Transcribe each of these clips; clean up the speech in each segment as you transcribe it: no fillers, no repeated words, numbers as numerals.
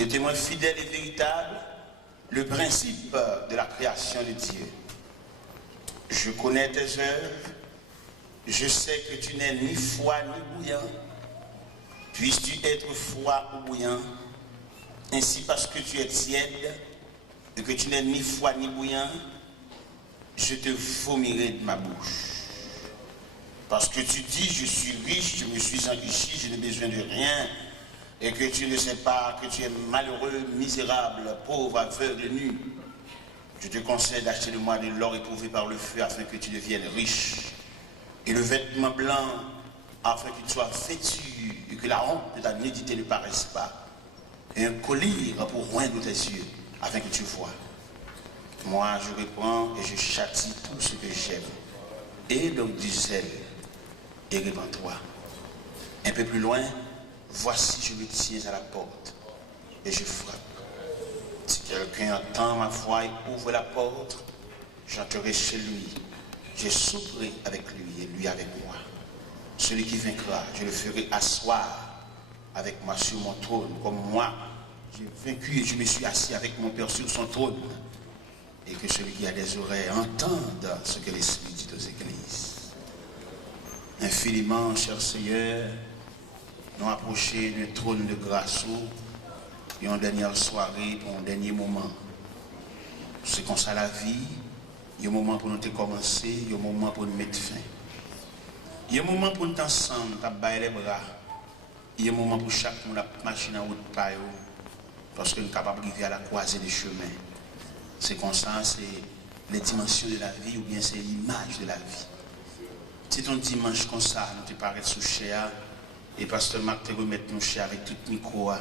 de témoin fidèle et véritable, le principe de la création de Dieu. Je connais tes œuvres, je sais que tu n'es ni froid ni bouillant. Puisses-tu être froid ou bouillant, ainsi parce que tu es tiède et que tu n'es ni froid ni bouillant, je te vomirai de ma bouche. Parce que tu dis, je suis riche, je me suis enrichi, je n'ai besoin de rien, et que tu ne sais pas que tu es malheureux, misérable, pauvre, aveugle, nu. Je te conseille d'acheter de moi de l'or éprouvé par le feu afin que tu deviennes riche, et le vêtement blanc afin que tu sois vêtu et que la honte de ta nudité ne paraisse pas, et un collier pour oindre tes yeux afin que tu vois. Moi, je reprends et je châtie tout ce que j'aime. Et donc du zèle et répands-toi. Un peu plus loin, voici je me tiens à la porte et je frappe. Si quelqu'un entend ma voix et ouvre la porte, j'entrerai chez lui. Je souperai avec lui et lui avec moi. Celui qui vaincra, je le ferai asseoir avec moi sur mon trône, comme moi, j'ai vaincu et je me suis assis avec mon Père sur son trône. Et que celui qui a des oreilles entende ce que l'Esprit dit aux églises. Infiniment, cher Seigneur, nous approchons du trône de grâce et en dernière soirée, pour un dernier moment. C'est comme ça la vie, il y a un moment pour nous commencer, il y a un moment pour nous mettre fin. Il y a un moment pour nous ensemble, taper les bras. Il y a un moment pour chaque monde machine en route par eux, parce que nous sommes capables d'arriver à la croisée des chemins. C'est comme ça, c'est les dimensions de la vie ou bien c'est l'image de la vie. C'est un dimanche comme ça, nous te paraît sous cher, et Pasteur Marc te remet nous cher avec tout le micro.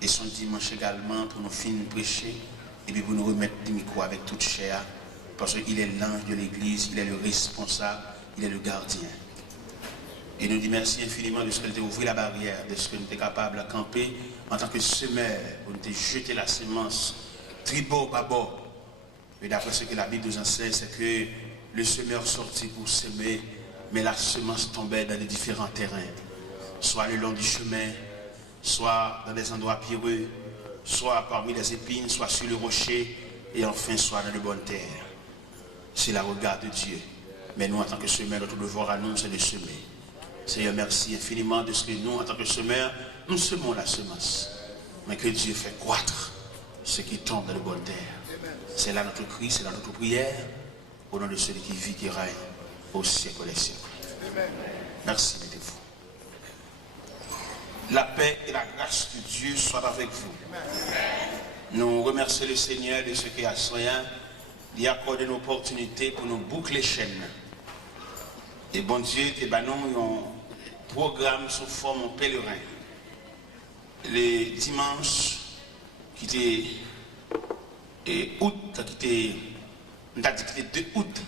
Et son dimanche également pour nous finir prêcher, et puis pour nous remettre le micro avec toute chair, parce qu'il est l'ange de l'église, il est le responsable, il est le gardien. Et nous dit merci infiniment de ce qu'il t'a ouvert la barrière, de ce qu'il était capable de camper en tant que semeur, pour nous jeter la semence, tribord, bâbord. Et d'après ce que la Bible nous enseigne, c'est que le semeur sortit pour semer, mais la semence tombait dans les différents terrains, soit le long du chemin, soit dans des endroits pierreux, soit parmi les épines, soit sur le rocher, et enfin soit dans de bonnes terres. C'est la regard de Dieu. Mais nous, en tant que semeurs, notre devoir à nous, c'est de semer. Seigneur, merci infiniment de ce que nous, en tant que semeurs, nous semons la semence. Mais que Dieu fait croître ce qui tombe dans de bonnes terres. C'est là notre cri, c'est là notre prière, au nom de celui qui vit, qui règne au siècle des siècles. Merci, mettez-vous. La paix et la grâce de Dieu soient avec vous. Nous remercions le Seigneur de ce qu'il a soin d'y accorder une opportunité pour nous boucler les chaînes. Et bon Dieu, nous avons un programme sous forme pèlerin. Les dimanches qui étaient août, qui était 2 août,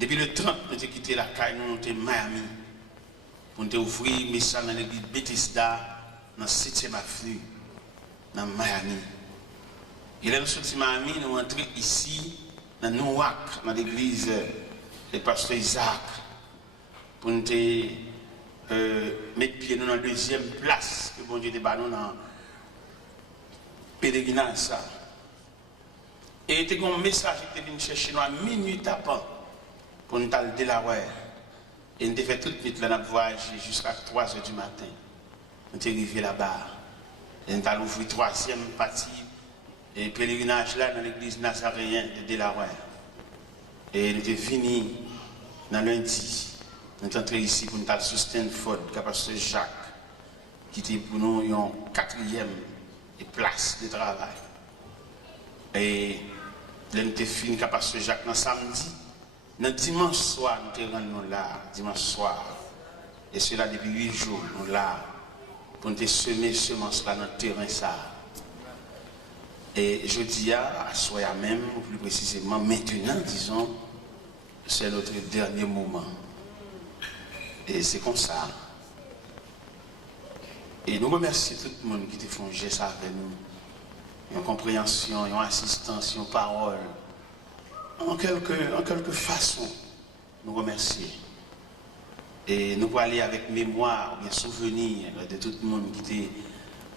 depuis le 30, nous avons quitté la caille, nous avons Miami, pour nous ouvrir mes salles dans l'église Bethesda, dans 7e avenue, dans Miami. Et là, nous sommes Miami, nous sommes entrés ici, dans Newark, dans l'église du pasteur Isaac, pour nous mettre pied dans la 2e place que bon Dieu était nous dans le pèlerinage. Et il y a un message qui était venu chercher nous à minuit tapant pour nous aller de la rue. Et nous avons fait toute nuit là, nous voyagé jusqu'à 3 h du matin. Nous sommes arrivés là-bas. Et nous avons ouvert 3e partie et pèlerinage là dans l'église nazaréenne de Delaware. Et nous sommes venus dans lundi. Nous sommes entrés ici pour nous aller sur Stanford, le pasteur Jacques, qui était pour nous une 4e place de travail. Et nous avons fini avec le pasteur Jacques dans samedi. Dans dimanche soir, nous sommes là, dimanche soir. Et cela depuis 8 jours, nous sommes là, pour nous semer semence là dans le terrain ça. Et je dis à soir même, ou plus précisément maintenant, disons, c'est notre dernier moment. Et c'est comme ça. Et nous remercions tout le monde qui te font geste avec nous. Une compréhension, une assistance, une parole. En quelque façon, nous remercions. Et nous pouvons aller avec mémoire, bien souvenir de tout le monde qui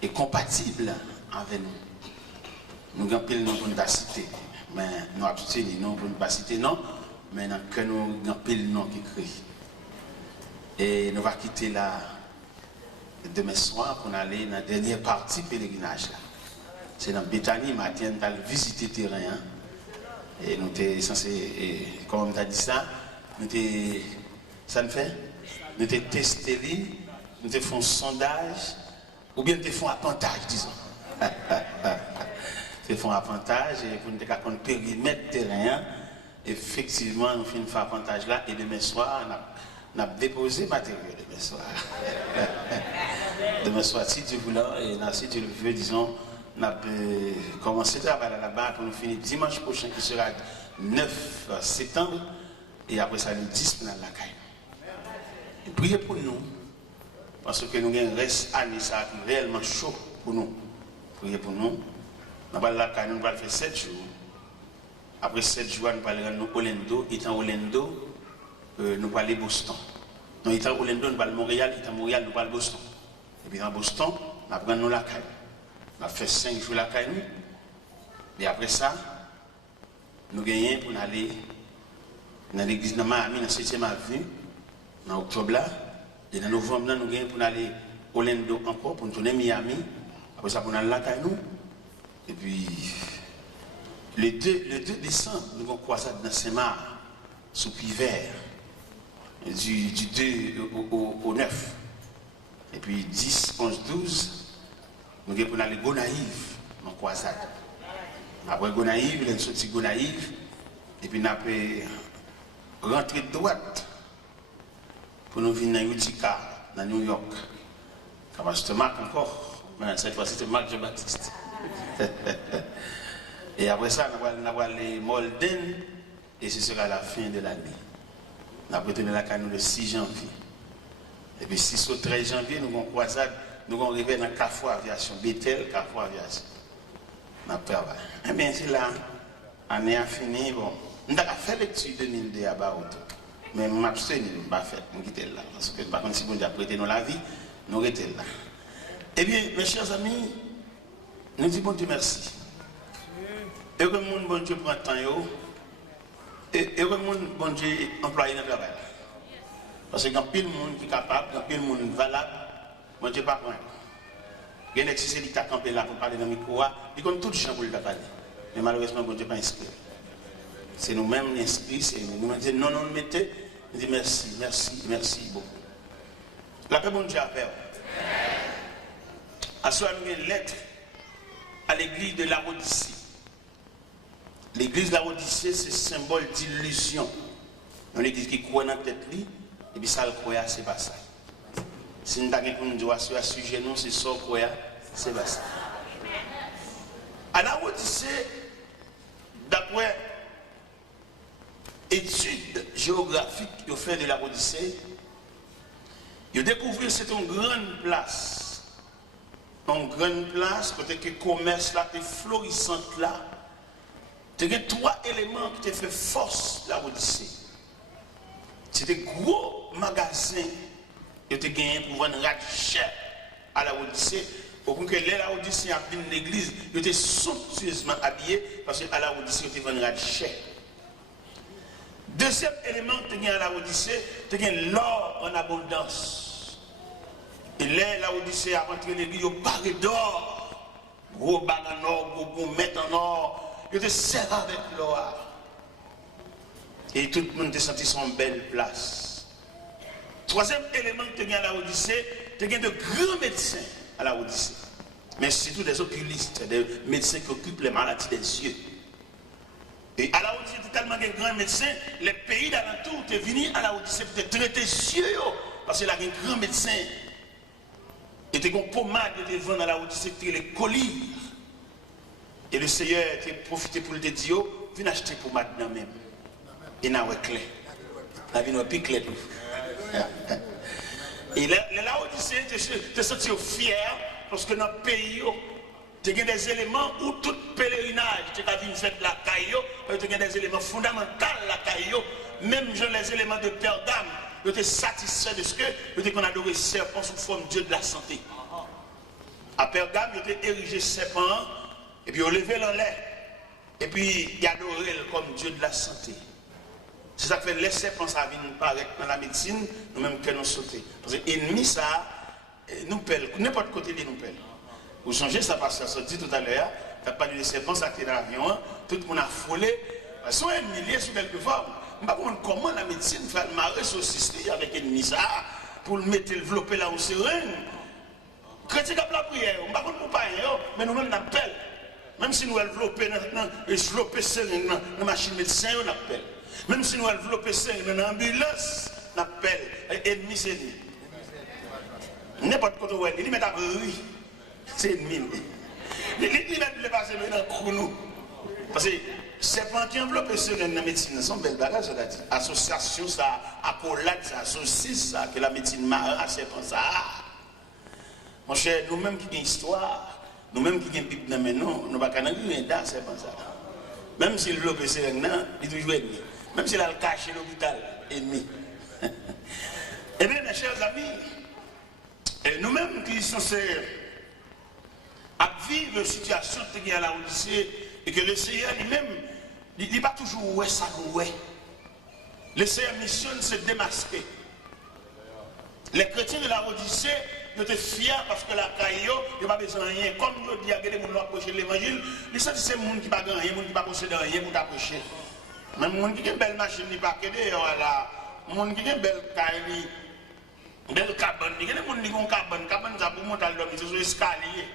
est compatible avec nous. Nous avons pile non pour nous citer, mais nous abstenir non pour nous pas citer non, mais que nous avons pile non qui crie. Et nous allons quitter là demain soir pour aller dans la dernière partie pèlerinage là. C'est dans Bethanie matin, nous allons visiter le terrain. Hein? Et nous sommes censés, comme on a dit ça, ça nous fait, nous avons testé, nous avons fait un sondage, ou bien nous avons fait un appontage, disons. Nous avons fait un appontage, et pour nous avons fait un périmètre terrain. Effectivement, nous faisons un appontage là, et demain soir, nous avons déposé le matériel demain soir. Demain soir, si Dieu voulait, et si Dieu le veut, disons, on a commencé à travailler là-bas pour nous finir dimanche prochain qui sera 9 septembre et après ça le 10 pour la caille. Priez pour nous parce que nous avons un reste année ça qui est réellement chaud pour nous. Priez pour nous. Nous allons la caille, nous allons faire 7 jours. Après 7 jours, nous allons aller à Orlando. Étant Orlando, nous allons aller à Boston. Non, étant Orlando, nous allons aller à Montréal. Étant Montréal, nous allons aller à Boston. Et puis dans Boston, nous allons la caille. On a fait 5 jours la caille. Et après ça, nous gagnons pour aller dans l'église de Miami, dans la 7e avenue, en octobre là. Et dans novembre, nous gagnons pour aller à Orlando encore, pour nous tourner Miami. Après ça, pour aller la caille. Et puis, le 2 décembre, nous avons croisade dans Saint-Marc, sous Puy Vert, du 2 au 9. Et puis 10, 11, 12. Nous avons aller à Gonaïve, en croisade. Après Gonaïve, nous avons sorti Gonaïve, et puis nous avons rentré de droite pour nous venir dans Utica, dans New York. Comme c'était Marc encore, mais cette fois c'était Marc Jean-Baptiste. Et après ça, nous allons aller à Molden, et ce sera la fin de l'année. Nous avons retourné la Canou le 6 janvier. Et puis 6 au 13 janvier, nous avons croisade. Nous allons arriver dans Carrefour Aviation, Bethel, Carrefour Aviation. Eh bien, c'est là, l'année a fini, bon. Nous avons fait l'étude de 2002 à Baroto. Mais nous avons fait, nous avons fait, nous quittons là. Parce que par contre, si nous avons prêté nous la vie, nous restons là. Eh bien, mes chers amis, nous disons bon Dieu merci. Et que le monde, bon Dieu, prend le temps, et que le monde, bon Dieu, employé dans le travail. Parce qu'il y a pile de monde qui est capable, il y a pile de monde valable. Moi, je ne sais pas quoi. Il y a un exercice qui a campé là pour parler dans le micro. Il compte tout le champ pour le parler. Mais malheureusement, je ne pas inscrit. C'est nous-mêmes qui inscrits. C'est nous-mêmes qui non, nous mettez. Je dis merci, merci, merci beaucoup. La paix, bon Dieu, à faire. À soi, nous avons une lettre à l'église de la Odyssée. L'église de la Odyssée, c'est symbole d'illusion. Une église qui croit dans la tête, et puis ça, le croit, c'est pas ça. Si nous avons pour nous dire sur ce sujet, c'est ça quoi, c'est pas ça. À la Odyssée, d'après études géographiques qu'ils ont fait de la Odyssée, ils ont découvert que c'est une grande place. Une grande place, côté que le commerce là, est florissant là. Il y a 3 éléments qui ont fait force de la Odyssée. C'était gros magasins. Ils ont gagné pour vendre cher à la Odyssée. Pour que la Odyssée a bien l'église, ils étaient somptueusement habillés parce qu'à la Odyssée, ils ont vendu cher. Deuxième élément que tu as à la Odyssée, tu as l'or en abondance. Et là, la Odyssée a rentré l'église, ils ont parlé d'or. Gros bagues en or, gros gourmettes en or. Ils étaient serrés avec l'or. Et tout le monde a senti son belle place. Troisième élément que tu as à la Odyssée, tu as de grands médecins à la Odyssée. Mais surtout des oculistes, des médecins qui occupent les maladies des yeux. Et à la Odyssée, tellement de grands médecins, les pays d'alentour étaient venus à la Odyssée pour traiter les yeux. Parce qu'il y a des grands médecins. Et des pommades qui étaient vendus à la Odyssée, qui étaient les colliers. Et le Seigneur a profité pour le dire, viens acheter pour maintenant même. Et n'a pas clair. La vie n'a pas clair tout. Et la Odyssée te senti fier parce que dans le pays, tu as des éléments où tout pèlerinage, tu as vu faire la caillou, tu as des éléments fondamentaux la caillou, même les éléments de Pergame, tu es satisfait de ce que tu qu'on adore serpent sous forme de Dieu de la santé. À Pergame, il était érigé serpent, et puis on levé l'en l'air. Et puis il adorait comme Dieu de la santé. C'est ça que fait les serpents, ça vient paraître dans la médecine, nous-mêmes que nous sauter. Parce que l'ennemi, ça, nous pèle, n'importe côté de nous pèle. Vous changez ça parce que ça dit tout à l'heure, tu n'as pas dit les serpents, ça qui est dans l'avion, tout le monde a frôlé. Soit ennemi lié sur quelque forme. Je ne sais pas comment la médecine fait le marrer saucisse avec l'ennemi, ça, pour le mettre, développer là où c'est rien. Chrétien qui a la prière, on ne sait pas mais nous-mêmes nous appelons. Même si nous développons dans la machine médecin, on appelle. Même si nous développons dans l'ambulance, on appelle. Ennemi, c'est ennemi. N'importe quoi, il met à oui. C'est ennemi. Il met le passer dans le chrono. Parce que c'est pas qui enveloppe dans la médecine, c'est une belle bagage, ça dit. Association, ça, accolade, ça, saucisse, ça, que la médecine marre, c'est pas ça. Mon cher, nous-mêmes qui avons histoire, nous-mêmes qui avons Bible, nous ne pouvons pas rien dans c'est pas ça. Même si le lopé c'est un il est toujours ennemi. Même s'il a le caché l'hôpital, ennemi. Eh bien, mes chers amis, nous-mêmes qui sommes censés vivre une situation qui est à la Odyssée et que le Seigneur lui-même, il n'est pas toujours ouais ça nous ouais. Le Seigneur missionne se démasquer. Les chrétiens de la Odyssée, ils étaient fiers parce que la caillou, ils n'ont pas besoin de rien. Comme nous disons, il y a des gens qui approcher l'évangile, ils sont ces gens qui n'ont pas rien, qui n'ont pas possédé rien pour t'approcher. Même les gens qui ont une belle machine, ils n'ont pas qu'aider, voilà. Les gens qui ont une belle caille, une belle cabane, il y a des gens qui ont une cabane, ça pour monter à l'homme, c'est sur l'escalier.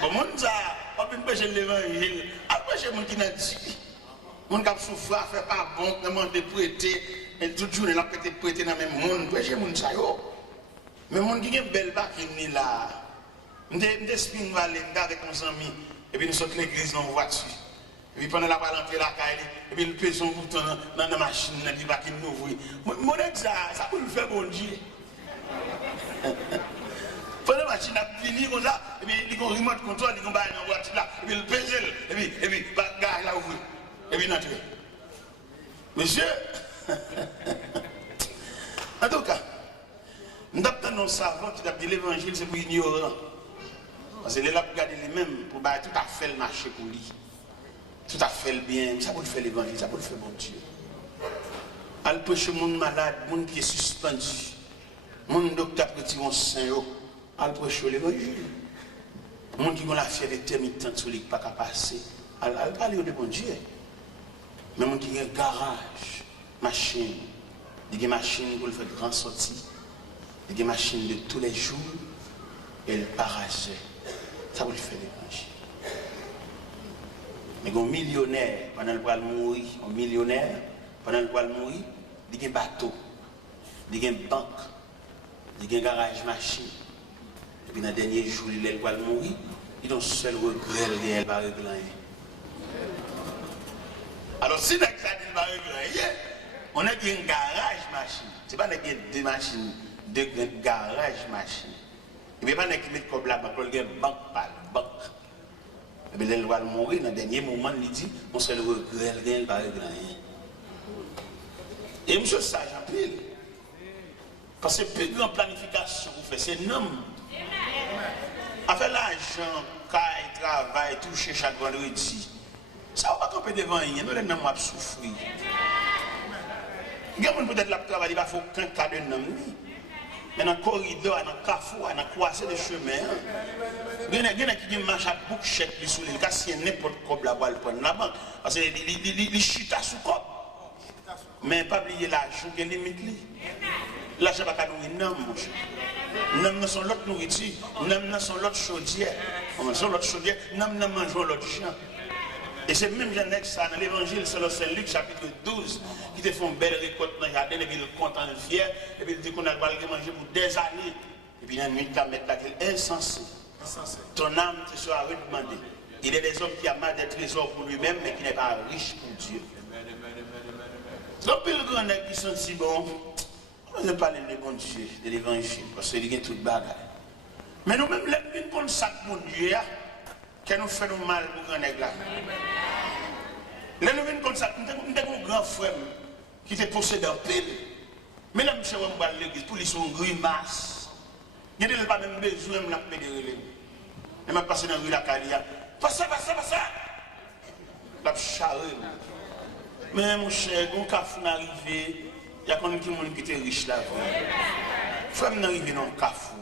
Bon, les gens qui ont prêché l'évangile, après, les gens qui ont dit, les gens qui ont souffert, fait pas bon, demandé de prêter, et toute journée, ils ont prêté dans le même monde, prêcher les gens qui ont. Mais mon qui est belle bac qui est là. Je suis avec mon ami. Et puis nous sommes l'église dans la voiture. Et puis pendant la balance la caille. Et puis nous pèse son bouton dans la machine. Il dit qu'il nous ouvre. Mon ça peut le faire bon Dieu. Pendant la machine a fini comme ça. Et puis il y a un remote control. Il y a un voiture là. Et puis il pèse. Et puis le gars il a ouvert. Et puis il a tué. Monsieur. En tout cas. Nous avons un savant qui a dit l'évangile, c'est pour ignorant. Parce que les gens regardent les-mêmes pour tout à fait le marché pour lui. Tout à fait le bien. Ça pour le faire l'évangile, ça pour le faire bon Dieu. Al prêcher les gens malades, les gens qui sont suspendus, les gens docteurs qui ont saint, al prêcher l'évangile. Les gens qui ont la fièvre intermittente sur les pas qu'à passer. Al parler de bon Dieu. Mais les gens qui ont un garage, machine, des machines pour le faire grand sortie. Il y a des machines de tous les jours et le parasite. Ça vous le fait l'évangile. Mais un millionnaire, pendant le poil mourir, un millionnaire, pendant le poil mourir, il y a un bateau, il y a une banque, il y a un garage machine. Et puis dans le dernier jour, il y a le poil mourir, il y a un seul regret, il va régler rien. Alors si ça il va régler rien, on a dit un garage machine. Ce n'est pas des machines. De garage machine. Et bien, il met comme la banque, il y a une banque par banque. Et bien, il va mourir dans le dernier moment, il dit, on se le regret, il va régler rien. Et monsieur sage en pile. Parce que plus grande planification vous faites, c'est un homme. Avec l'argent, caille, travail, toucher chaque vendredi. Ça va pas camper devant rien, nous les hommes vont souffrir. Il y a peut-être la travail, il va faire qu'un cas de homme. Mais dans le corridor, dans le carrefour, dans le croisé de chemin, il y a qui marche à bouc chèque sur le cas si n'importe quoi la balle prendre la banque. Parce que les chita sous cop. Mais pas oublier l'argent qui est limite. L'argent va pas nourrir non, mon cher. Nous sommes l'autre nourriture, nous sommes l'autre chaudière. Nous sommes l'autre chaudière, nous mangeons l'autre champ. Et c'est même Jean ça dans l'évangile, c'est le Saint-Luc chapitre 12, qui te font belle récolte dans le jardin, et puis ils content de fier, et puis ils disent qu'on a pas manger pour des années. Et puis la nuit, tu as mettre la gueule insensé. Ton âme te sera redemandée. Il y a des hommes qui ont mal des trésors pour lui-même, mais qui n'est pas riche pour Dieu. Donc, les grands qui sont si bons, on ne parle de bon Dieu, de l'évangile, parce qu'il y a tout le bagage. Mais nous-mêmes, les gens qui sac pour Dieu, qui nous fait mal pour les grands là. Les gens comme ça, nous avons un grand frère qui était possédé en pile. Mais là, monsieur, on va l'église pour lui son grimace. Il n'y a pas même besoin de la pédérer. Et m'a passé dans la rue la Calia. Passez. La charré. Mais mon cher, quand Cafou est arrivé, il y a quand même qui était riche là. Frère est arrivé dans le Cafou.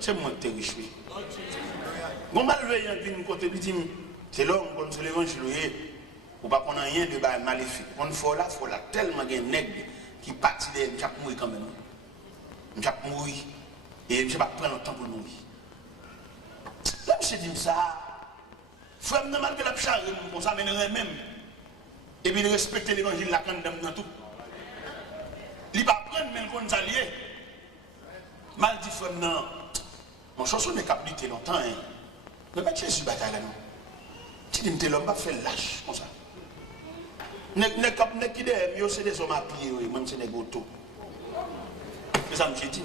C'est moi qui suis riche. Bon, malgré un peu côté dit, c'est l'homme, c'est l'évangile. Ou pas qu'on a rien de maléfique. On faut là, tellement de nègres qui partent de je vais mourir quand même. Je vais mourir. Et je ne vais pas prendre le temps pour mourir. Là, je dis ça. Frère, malgré la charge, on s'amènerait même. Et puis, de respecter l'évangile, la condamne dans tout. Il ne va pas prendre, mais il va s'allier. Mal dit, frère, non. Mon chanson n'est qu'à lutter longtemps. Ne pas Jésus bataille là, non. Tu dis, tu ne vas pas faire lâche, comme ça. Ne qui est, c'est des hommes à pied, même c'est des gâteaux. C'est ça que je dis.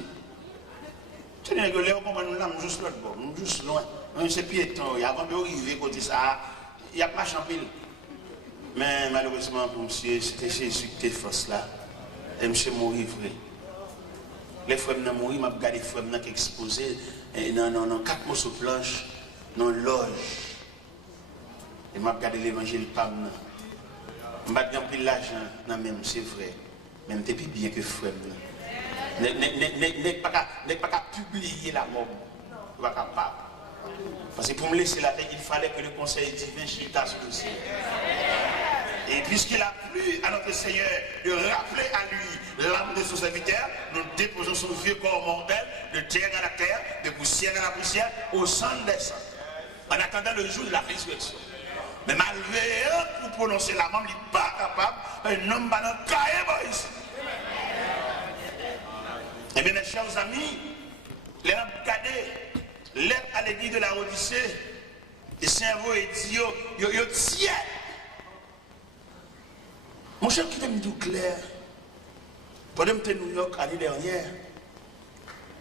Tu dis que là, comment nous sommes juste l'autre bord, nous juste loin. C'est piéton, avant d'arriver côté ça, il y a pas champil. Mais malheureusement pour monsieur, c'était Jésus qui était force là. Et monsieur mourir vrai. Les frères m'ont mouru, m'a regardé les frères qui exposé non 4 mots sur planche, non loge. Et m'a regardé l'évangile pas maintenant. M'a gagné l'argent, non même c'est vrai. Même t'es plus bien que frère. N'est pas qu'à publier la mort. Pas capable. Parce que pour me laisser la tête, il fallait que le conseil divin chita sur le ciel. Et puisqu'il a plu à notre Seigneur de rappeler à lui l'âme de son serviteur, nous déposons son vieux corps mortel de terre à la terre, de poussière à la poussière, au centre des sangs, en attendant le jour de la résurrection. Mais malgré eux, pour prononcer la mort, il n'est pas capable, un homme va dans le cahier ici. Eh bien, mes chers amis, les hommes cadets, lettre à l'église de la Odyssée, le cerveau est dit, yo tiens. Mon cher, qui t'aime tout clair, pendant que New York l'année dernière,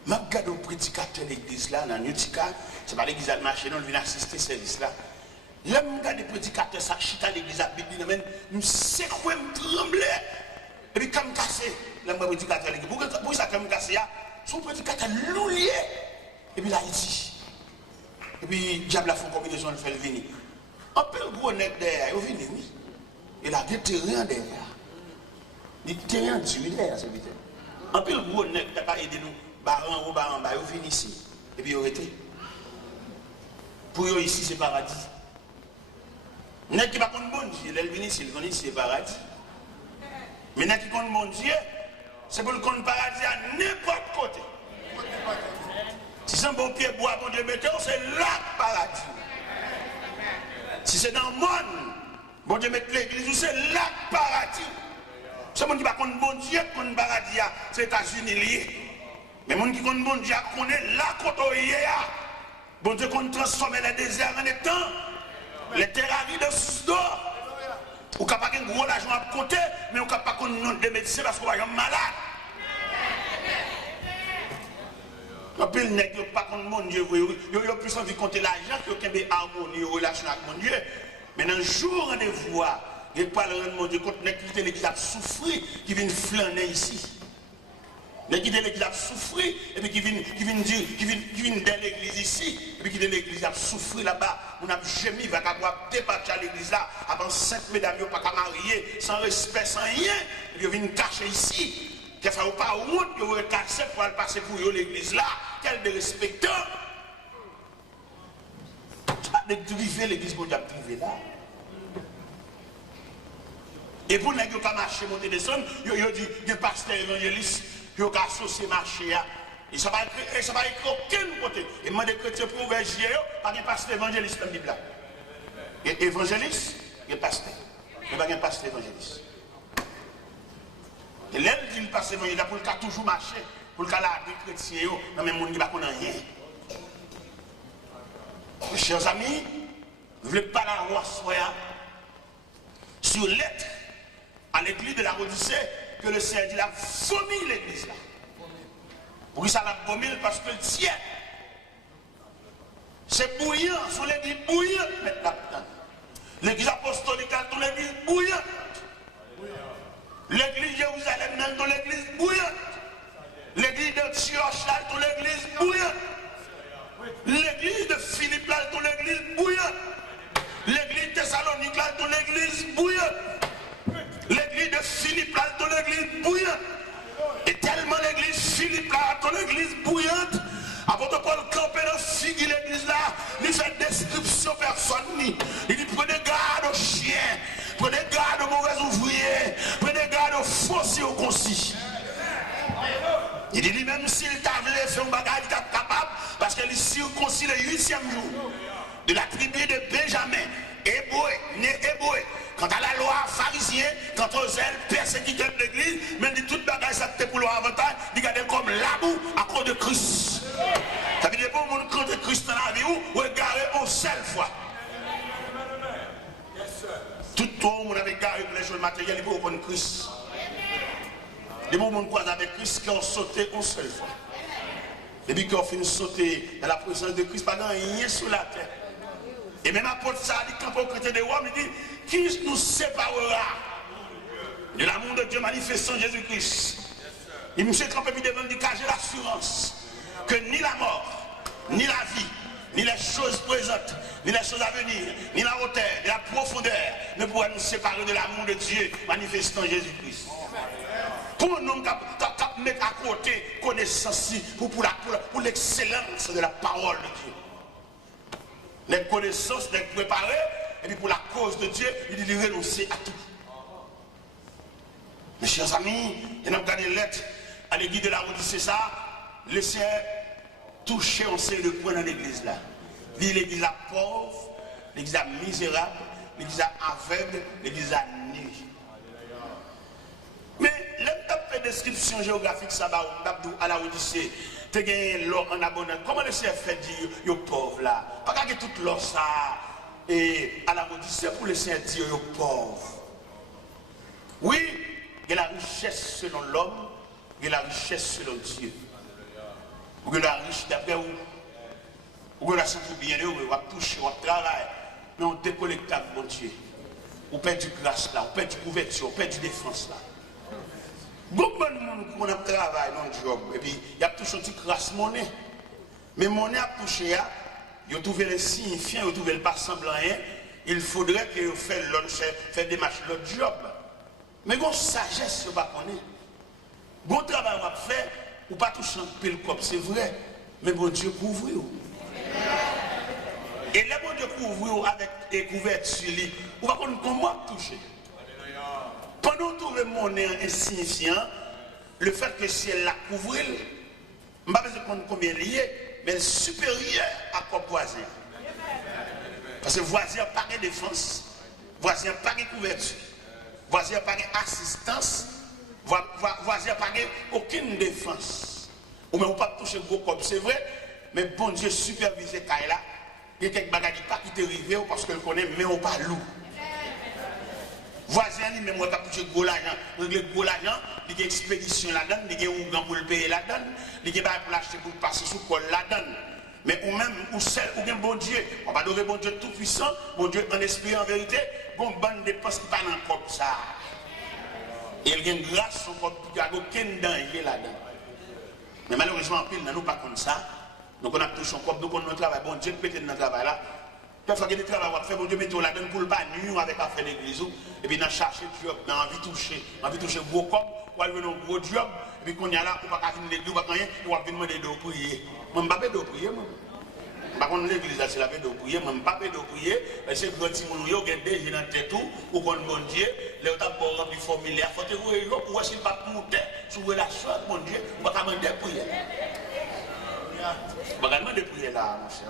je regarde un prédicateur de l'église là, dans Utica, c'est pas l'église de marché, non, je viens assister à ce service là. Là, je regarde des prédicateurs, ça chita l'église à Bible, je sais quoi, je tremble. Et puis, quand je casse, là, je prédicateur de l'église, pour ça, quand je casse, son prédicateur loulier. Et puis là, ici. Et puis, diable a fait une combinaison de faire venir. Un peu le gros nec derrière, il vient, oui. Il a des terrains derrière. Des terrains tués derrière, c'est vite. Un peu le gros nec qui n'a pas aidé nous, baran ou baran, il vient ici. Et puis, il a été. Pour eux, ici, c'est paradis. Nec qui va contre bon Dieu, il vient ici, il vient ici, c'est paradis. Mais nec qui contre bon Dieu, c'est pour le compte paradis à n'importe côté. Si c'est un bon pied bois, bon Dieu, mettez, c'est là le paradis. Si c'est dans le monde, bon Dieu, mettez l'église, c'est là le paradis. C'est le monde qui va contre bon Dieu, contre le paradis, c'est les États-Unis liés. Mais le monde qui contre bon Dieu, connaît là contre bon Dieu, qu'on transforme les déserts en étang, les terres arides en source d'eau. Ou n'a pas un gros argent à côté, mais on n'a pas un nom de médecin parce qu'on est malade. Un peu le nègre, pas contre mon Dieu, il a plus envie de compter l'argent que qu'il y ait harmonie, relation avec mon Dieu. Mais dans le jour de voir, il n'y a pas le mon Dieu, contre l'église qui a souffert, qui vient flâner ici. L'église qui a souffert, et puis qui vient dans l'église ici, et puis qui de l'église a souffert là-bas, on a gémi, va pouvoir débattre à l'église là, avant 5 mesdames, il n'y a pas qu'à marier, sans respect, sans rien, et puis ils viennent cacher ici. Qu'il ne faut pas honte, il y a caché pour aller passer pour l'église là, quel de respectant. C'est pas de driver l'église pour dire driver là. Et pour les gens qui ont marché, monter des sommes, ils ont dit, il y a un pasteur évangéliste, ils ont associé marché. Et ça va être aucun côté. Et moi, des chrétiens pour ouvrir pas de pasteur évangéliste dans la Bible là. Il y a évangéliste, il y a pasteur. Il n'y a pas de pasteur évangéliste. Et là, il dit le pasteur évangéliste pour le cas toujours marcher, pour le cas là, les chrétiens, dans le même monde qui ne va rien. Mes chers amis, vous ne voulez pas la roi soya sur lettre à l'église de la Odyssée que le Seigneur dit a vomi l'église là. Pourquoi ça l'a vomi? Parce que le ciel, c'est bouillant, sur l'église bouillante maintenant. L'église apostolique dans l'église bouillante. L'église Jérusalem dans l'église bouillante. L'église de Antioche dans l'église bouillante. L'église de Philippe dans personne. Il dit prenez garde aux chiens, prenez garde aux mauvais ouvriers, prenez garde aux fonciers au concis. Il dit même s'il t'avait fait un bagage, il est capable, parce qu'il circoncis le 8e jour de la tribu de Benjamin, né hébreu. Quant à la loi pharisien, quant aux ailes persécuteurs de l'église, même dit toute bagage ça c'était pour leur avantage, il regarde comme l'abou à cause de Christ. Ça veut dire pour mon compte de Christ dans la vie ou regarder une seule fois. Tout le monde avait garé pour les choses matérielles pour prendre Christ. Les moments où on avec Christ qui ont sauté une seule fois. Depuis qu'on finit de sauter dans la présence de Christ, pas rien sur la terre. Et même apôtre ça dit quand on chrétien de Rome, il dit qui nous séparera de l'amour de Dieu manifesté en Jésus-Christ. Il nous s'est campé devant lui car j'ai l'assurance que ni la mort, ni la vie, ni les choses présentes, ni les choses à venir, ni la hauteur, ni la profondeur ne pourra nous séparer de l'amour de Dieu manifesté en Jésus-Christ. Comment nous mettre à côté connaissance pour l'excellence de la parole de Dieu? Les connaissances, les préparer, et puis pour la cause de Dieu, il dit renoncer à tout. Mes chers amis, il a regardé les lettres à l'église de la Odyssée, ça, laissez toucher en série de points dans l'église là. L'église là pauvre, l'église là misérable, l'église là aveugle, l'église là nue. Mais l'un fait description géographique ça va à la Odyssée. Tu as l'or en abondance. Comment le Seigneur fait dire aux pauvres là? Pas que toute l'or ça et à la Odyssée pour le Seigneur dire aux pauvres. Oui, il y a la richesse selon l'homme, il y a la richesse selon Dieu. Ou il y a la richesse d'après où? Ou il y a la santé bien heureux, on va toucher, on va travailler, mais on décollecte avec mon Dieu. On perd du grâce là, on perd du couverture, on perd du défense là. Beaucoup de monde qui a travaillé dans le job, et puis il y a touché un petit crasse monnaie. Mais monnaie a touché, il a trouvé le signifiant, il a trouvé le pas semblant rien. Il faudrait que vous fassiez des marches l'autre job. Mais bon, sagesse, vous ne connaissez pas. Bon travail à faire, ou pas toucher un pile comme c'est vrai. Mais bon Dieu couvre. Et là, bon Dieu couvre avec des couvertures, vous ne connaissez pas comment toucher. Pendant tout le monde est insignifiant, le fait que si elle la couvre, je ne sais pas combien lié, mais supérieur à quoi voisin. Parce que voisin n'a pas de défense, voisin n'a pas de couverture, voisin n'a pas d'assistance, voisin n'a pas aucune défense. Ou même pas toucher gros comme c'est vrai, mais bon Dieu supervise là, il y a quelques bagages qui te arrivent parce que le connaît, mais on pas loup. Voisin, même moi, qui a gros l'argent, gros l'argent, il y a une expédition là-dedans, il y a un ougan pour le payer là-dedans, il y a pour l'acheter pour passer sous col là-dedans. Mais ou même, ou seul, ou bien bon Dieu, on va adorer bon Dieu tout puissant, bon Dieu en esprit en vérité, bon bande de dépenses qui pas dans le corps ça. Et il y a une grâce sur le corps qui a aucun danger là-dedans. Mais malheureusement, pile, nous pas comme ça. Donc on a touché son corps, donc on a travail, bon Dieu peut-être dans le travail là. Parfois, il y a des travaux à faire, bon Dieu, mettez là-dedans pour le pas nu avec affaire l'église. Et puis, dans chercher job, dans envie de toucher gros corps, ou aller dans un gros job, et puis, quand il y a là, on va pas venir l'église, on va rien, on va venir demander de prier. Moi, je ne vais pas prier, moi. Par contre, l'église, c'est la paix de prier, moi, je ne vais pas prier, parce que quand il y a des gens dans la tête, ou qu'on bon Dieu, les autres ont rempli formulaire, il faut que vous pour essayer de ne pas monter sur la relation avec mon Dieu, on va demander de prier. Je vais demander de prier là, mon cher.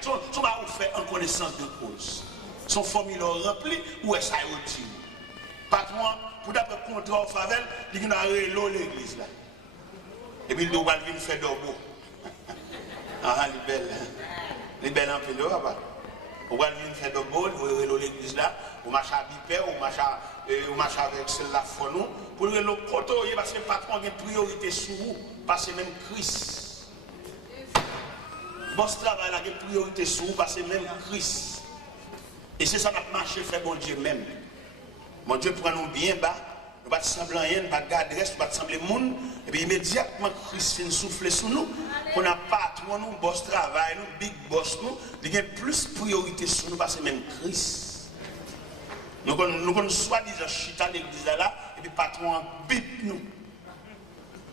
Si on va faire en connaissance de cause, son formulaire rempli, où est-ce qu'il y a utile? Patron, pour d'après contrat au Favel, il y a l'église là. Et puis il doit venir faire d'orbeau. Ah, il est belle en peu là, papa. On va venir faire d'orbeau, il va l'église là, on marche à Bipé, on marche avec celle-là, pour le côté, parce que le patron a une priorité sur vous, parce que même Christ. Bon, ce travail a une priorité sur vous, parce que même Christ. Et c'est ça notre marché fait bon Dieu même. Mon Dieu prend nous bien bas, nous ne pas sembler rien, nous ne pas garder reste, nous ne pas sembler monde, et puis immédiatement Christ vient souffler sur nous, qu'on n'a pas trop nous, boss travail, nous, big boss nous, il y a plus de priorité sur nous, parce que même Christ. Nous connaissons soi-disant chita l'église là, et puis patron bip nous.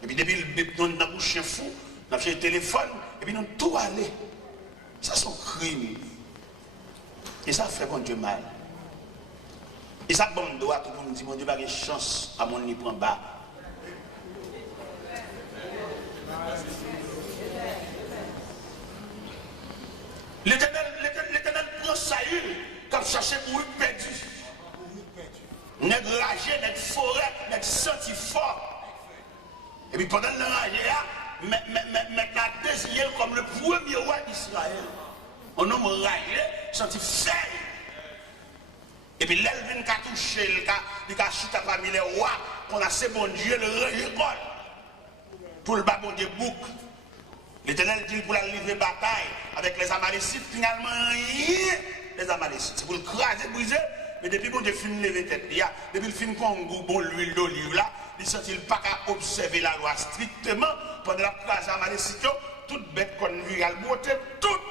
Et puis depuis le bip nous, nous avons chien fou, nous avons le téléphone, et puis nous tout aller. Ça c'est un crime. Et ça fait bon Dieu mal. Et ça bon droit tout le monde dit mon Dieu pas de chance à mon ni prend bas. L'Éternel prend Saül comme chercher pour lui perdu. Nègre ragé, nègre forêt, nègre senti fort. Et puis pendant le ragé, maintenant désigné comme le premier roi d'Israël. Un homme ragé, senti faible. Et puis l'Elvin qui a touché, il a chuté parmi les rois, qu'on a ce bon Dieu, le récolte. Pour le bas bon Dieu bouc. L'Éternel dit pour la livrer bataille avec les Amalécites, finalement rien. Les Amalécites, c'est pour le craser, briser. Mais depuis bon Dieu finit lever tête, depuis le fin qu'on bon l'huile d'olive là, il ne sent pas qu'à observer la loi strictement pendant la craser Amalécites, toute bête qu'on vit à beauté, toute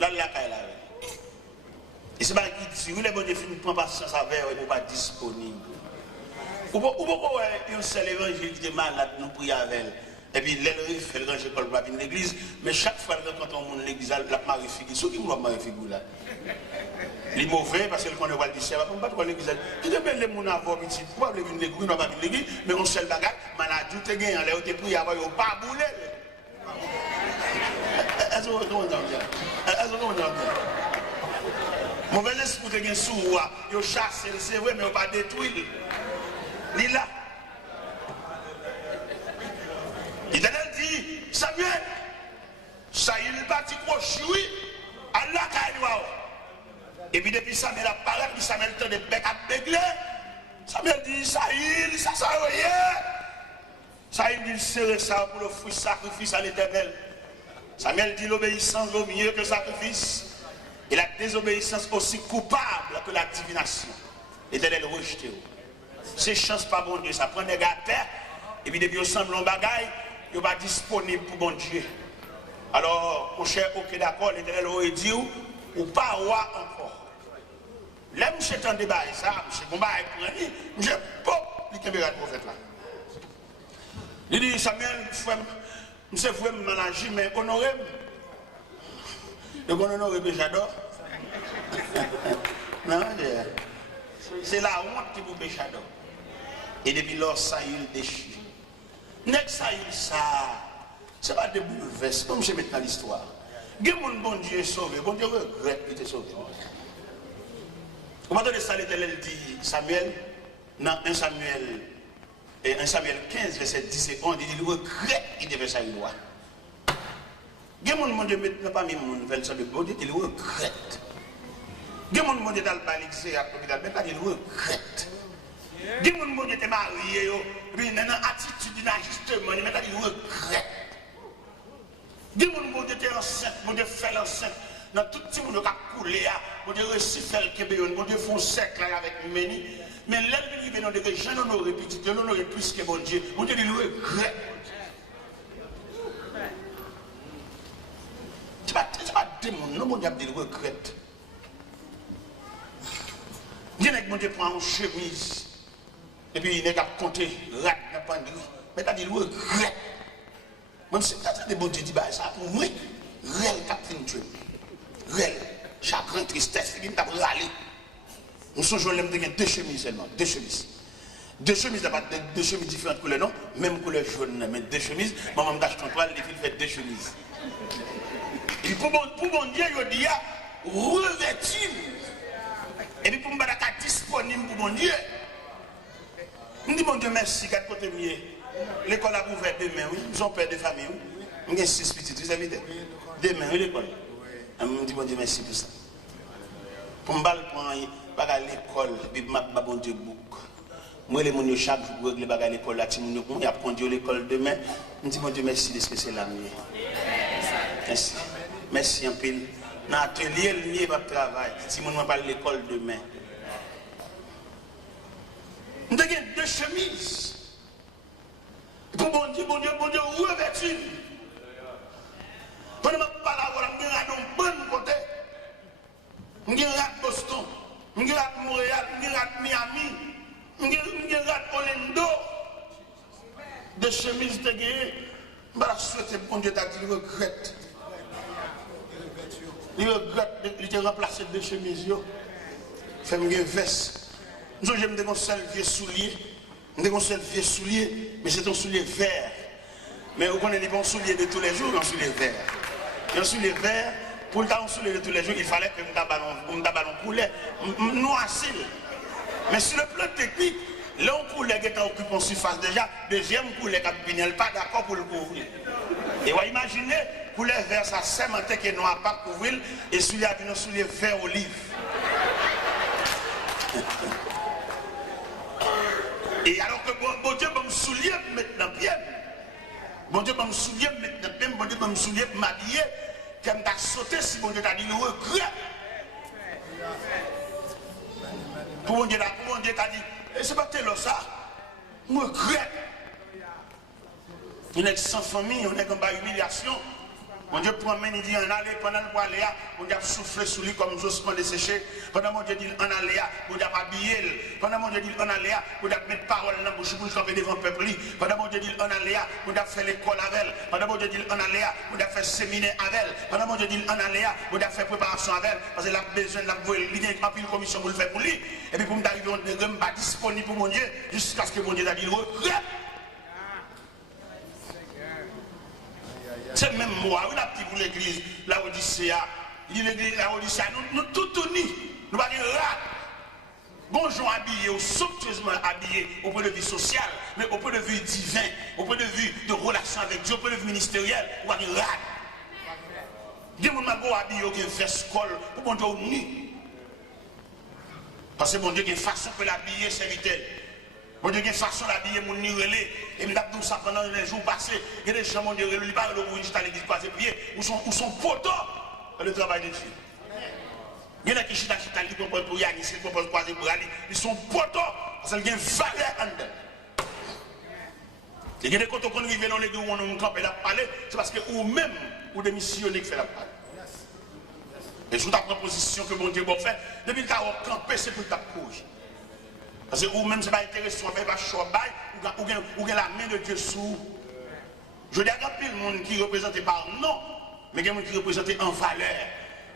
la caille là. Et c'est pas qui dit, si vous les bon Dieu finit prend patience avec vous, il n'est pas disponible. Ou pourquoi un seul évangile qui est malade, nous prions avec elle. Et puis, l'élève fait le ranger pour venir l'église, mais chaque fois quand on monte l'église, la marie figure. Ceux qui voient marie figure là. Il est mauvais parce qu'il connaît le lycée, on ne peut pas l'église. Il est bien les gens avoir petit, pourquoi venir l'église, on ne va pas venir l'église, mais on seul bagage, malade, tout est gagné, on est prié avant, on pas bouler. Est-ce que vous comprenez? Mauvais esprit qui est sous, il chasse, c'est vrai, mais on ne pas détruire. Il est là. L'Éternel dit, Samuel, Saül bâtit crochouille, Allah kaïwa. Et puis depuis Samuel apparaît, puis Samuel tend des becs à bégler. Samuel dit, Saül, ça rien. Saül dit, serrer ça pour le sacrifice à l'Éternel. Samuel dit, l'obéissance vaut mieux que le sacrifice. Et la désobéissance aussi coupable que la divination. L'Éternel rejeté. C'est chance pas bon Dieu, ça prend des gars à terre, et puis depuis ensemble en bagaille, il n'est pas disponible pour bon Dieu. Alors, mon cher, ok d'accord, l'Éternel aurait dit, ou pas roi encore. Là, je suis en débat, ça, je suis combat avec lui, je suis pas, il y a un prophète là. Il dit, Samuel, je sais que me mélanger, mais honoré. Donc, on honore, j'adore. Non, c'est la honte qui vous péchador. Et depuis lors, Saül déchire. N'est-ce Saül, ça, c'est pas de bouleverse, comme je mets dans l'histoire. Bon Dieu est sauvé, bon Dieu regrette qu'il était sauvé. Comment de ça, l'Éternel dit Samuel, dans 1 Samuel 15, verset 10 et 11, il regrette qu'il devait ça une loi. Bon Dieu maintenant pas mis mon veille sur le bon Dieu, il regrette. Bon Dieu dans le balixé à l'hôpital, maintenant il regrette. Des gens qui étaient mariés, ils ont une attitude d'inajustement, maintenant ils regrettent. Des gens qui étaient enceintes, qui ont fait l'enceinte, dans tout le monde qui a coulé, qui ont réussi à faire le Québec, qui ont fait un cercle avec Méni. Mais l'ennemi qui vient de dire, j'en aurais petit, j'en aurais plus que bon Dieu, on dit qu'ils regrettent. Ce n'est pas des gens, non, mon Dieu, ils regrettent. Il y a des gens qui prennent une chemise. Et puis, il n'a pas compté, rat, n'a pas de mais t'as dit, le regret. Même si t'as des bons dieux, bah, ça pour moi, réel, Catherine Dieu. Réel, chagrin, tristesse, il n'a pas râlé. Nous sommes l'aime de deux chemises seulement, deux chemises. Deux chemises, il n'y a pas deux chemises différentes couleurs, non? Même couleur jaune, mais deux chemises, maman gâche ton toile, les filles fait deux chemises. Et puis, pour mon Dieu, il dit, revêtir. Et puis, pour me battre disponible pour mon Dieu. Je dis mon Dieu merci, quatre côtés mieux. L'école a ouvert demain, oui. Nous sommes père de famille, oui. Nous avons 6 petits, vous avez dit. Demain, oui, l'école. Je dis mon Dieu merci pour ça. Pour me battre pour l'école, et puis je bon Dieu bouc. Moi, les gens chaque jour, je vais à l'école, là, je apprends Dieu l'école demain. Je dis mon Dieu merci de ce que c'est là. Merci. Merci un peu. Dans l'atelier, le va travailler. Si je parle de l'école demain. Nous avons deux chemises. Pour bon Dieu, revêtu. Quand je parle à vous, je vais un bon côté. Je vais Boston, je vais Montréal, je vais Miami, je vais Orlando. Deux chemises de guerre. Je vais souhaiter bon Dieu, il regrette. Il regrette, il te remplacer deux chemises, fais une veste. Nous avons un seul vieux soulier, un seul vieux soulier, mais c'est un soulier vert. Mais vous connaissez les bons souliers de tous les jours, un soulier vert. Un soulier vert, pour le temps, un soulier de tous les jours, il fallait que nous ballon poulet, noisir. Mais sur le plan technique, l'un poulet qui est occupé en surface déjà, deuxième poulet qui n'est pas d'accord pour le couvrir. Et vous imaginez, poulet vert, ça sémenté qui est noir pas couvrir, et soulier avec un soulier vert olive. Et alors que bon Dieu va me soulier maintenant bien. Bon Dieu va me soulier maintenant bien, bon Dieu va me soulier m'habiller, qu'elle m'a sauté si bon Dieu t'a dit le regret. Pour bon Dieu t'a dit, c'est pas tel ça, je regrette. On est sans famille, on est comme par humiliation. Mon Dieu promène, il dit en aller, pendant le aller, on a soufflé sous lui comme Jospin desséché. Pendant mon Dieu dit en aller, on a habillé. Pendant mon Dieu dit en aller, on a mettre parole dans la bouche pour camper devant le peuple. Pendant mon Dieu dit en aller, on a fait l'école avec elle. Pendant mon Dieu dit en aller, on a fait séminaire avec elle. Pendant mon Dieu dit en aller, on a fait préparation avec elle. Parce qu'il a besoin de la voir, il a une commission pour le faire pour lui. Et puis pour m'arriver, on n'est pas disponible pour mon Dieu jusqu'à ce que mon Dieu a dit regret. C'est même moi, on a dit pour l'église, la Odyssée, l'église, la Odyssée, nous tous unis, nous ne pas dire là. Bonjour habillé, ou somptueusement habillé au point de vue social, mais au point de vue divin, au point de vue de relation avec Dieu, au point de vue ministériel, on va dire là. Des gens qui sont habillés, qui ont fait scol, pour bon Dieu uni. Parce que bon Dieu, il y a une façon pour l'habiller, serviteur. Bon Dieu, il y a une façon d'habiller mon nirelé. Et je tout ça pendant les jours passés. Il y a des gens qui ont dit, pas le rouge à l'église croisé pied, ou sont poteaux dans le travail de Dieu. Il y en a qui sont qui proposent pour Yannis, qui proposent croiser pour aller. Ils sont poteaux, parce qu'il y a une valeur en eux. Il y a des côtés qu'on arrive dans l'église où on a campé la parler, c'est parce que vous-même, ou des missionnaires qui font la parler. Et sous ta proposition que mon Dieu va faire, depuis que tu as campé, c'est pour ta cause. Parce que vous-même, ce n'est pas intéressant, vous pas choix, ou la main de Dieu sous. Je dis à plus le monde qui est représenté par non, mais il y a des gens qui sont représentés en valeur.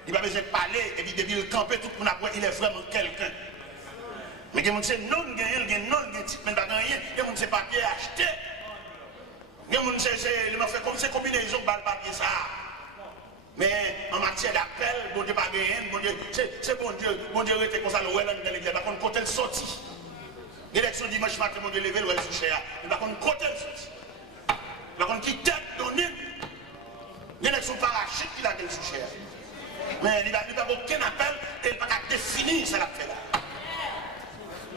Il n'a pas besoin de parler, et puis depuis le camper, tout le monde après, il est vraiment quelqu'un. Mais il y a des gens qui sont non, il y a des gens qui sont pas rien, il y a des gens qui sont papier acheté. Il y a des gens qui fait comme ces combinaisons de papier ça. Mais en matière d'appel, bon Dieu pas rien, bon Dieu, c'est bon Dieu était comme ça, le ouais dans l'église, par contre, quand elle sortit. L'élection dimanche matin, mon Dieu levé, le sous cher. Mais par contre, côté le par contre, qui tête donnée, l'élection parachute qui a le sous cher. Mais il n'a pas aucun appel, et il n'a pas défini ça l'a fait là.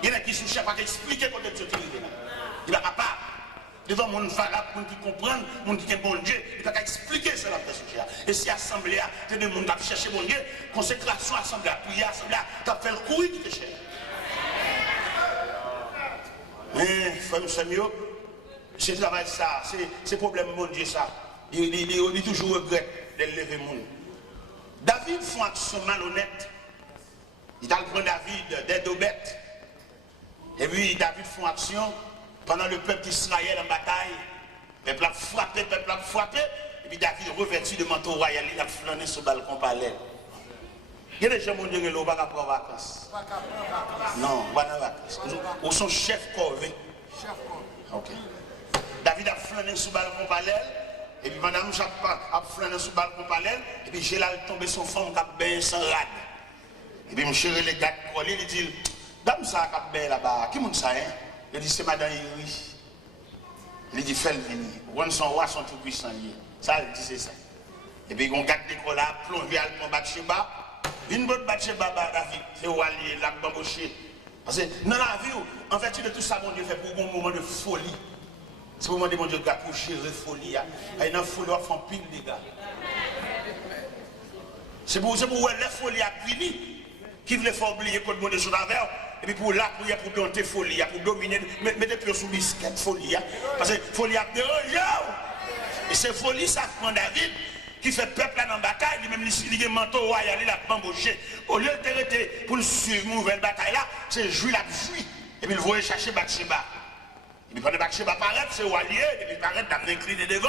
Il y en a qui sous cher, pas expliquer comment Dieu là. Il n'a pas devant mon valable, mon qui comprend, mon qui est bon Dieu, il n'a pas expliquer ça l'a fait sous cher. Et si l'assemblée, c'est des gens qui ont cherché mon Dieu, consécration, assemblée, prière, assemblée, tu as fait le courir qui te cherche. Mais, frère Samuel, c'est travail ça, c'est problème mon Dieu ça. Il toujours regrette de lever mon. David fait une action malhonnête. Il a pris David des deux bêtes. Et puis David fait une action pendant le peuple d'Israël en bataille. Le peuple a frappé, et puis David revêtu de manteau royal, il a flâné sur le balcon parallèle. Il y a des gens qui ont dit que l'on va prendre vacances. Non, pas de vacances. Ou son chef corvée. Ok. David a flâné sur le balcon parallèle. Et puis madame Jacques a flâné sur le balcon parallèle. Et puis j'ai là tombé son femme qui a bien sans rade. Et puis monsieur les gars collés, il dit, dame ça qui a bien là-bas, qui monte ça hein? Il dit c'est madame Iri. Il dit fais le venir. On son roi son tout puissant. Ça il dit c'est ça. Et puis on garde l'école là, plongé à le Bathsheba. Une bonne Bathsheba David, c'est où aller là bamboché. Parce que dans la vie, en fait, de tout ça, mon Dieu fait pour un moment de folie. C'est pour moi de mon Dieu pour gérer folie. Et dans la folie, on fait un pile, les gars. C'est pour la folie à fini. Qui veut faire oublier que le monde est sur la verre. Et puis pour la prière, pour dompter folie, pour dominer, mettez plus sous biscuit folie. Parce que folie a dérangé. Et c'est folie, ça prend David. Qui fait peuple là dans la bataille, lui-même il a un manteau royal, il a bamboché. Au lieu de rester pour suivre une nouvelle bataille là, c'est jouer la pluie. Et puis il voulait chercher Bathsheba. Et puis quand Bathsheba paraît, c'est Walier, et puis il paraît d'amener incliné devant,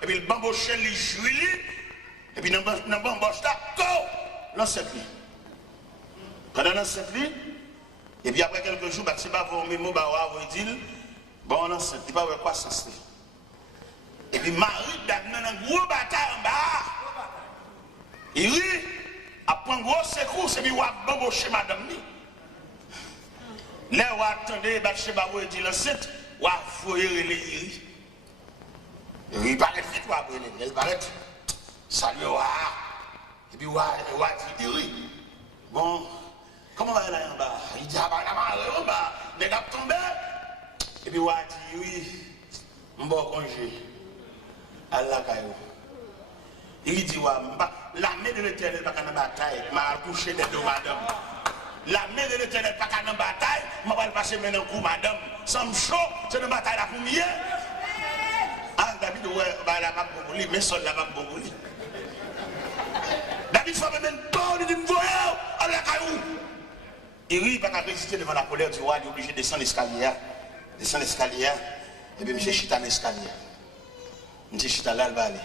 et puis il bamboché, il joue, et puis dans le bamboche là, l'ancêtre. Pendant l'ancêtre, et puis après quelques jours, si pas vos mémo, vous dites, bon, l'ancêtre, il n'y a pas de croissance. Et puis Marie, dans une grosse bataille en bas, il après un gros secours, c'est lui qui a bamboché madame. Là, on attendait, Bathsheba, il dit l'ancêtre, on a foyé les Iri. Il paraît vite, il paraît, salut, et puis on a dit Iri. Bon, comment on va aller en bas? Il dit, ah bah, la en bas, les gars tombés. Et puis on a dit, oui, on va congé. Allah Kayo. Il dit, l'armée de l'éternel n'est pas qu'à bataille, m'a accouché des deux madame. L'armée de l'éternel n'est pas qu'à bataille, m'a pas passer maintenant un coup madame. Ça me chaud, c'est une bataille la première. Ah, David, ouais, la map pour lui, mais seul la map pour lui. David, faut même pas, il dit, voyez, Allah Kayo. Il rit, pas qu'à résister devant la colère du roi, il est obligé de descendre l'escalier. Descendre l'escalier, et puis monsieur chita dans l'escalier. Monsieur chita là, il va aller.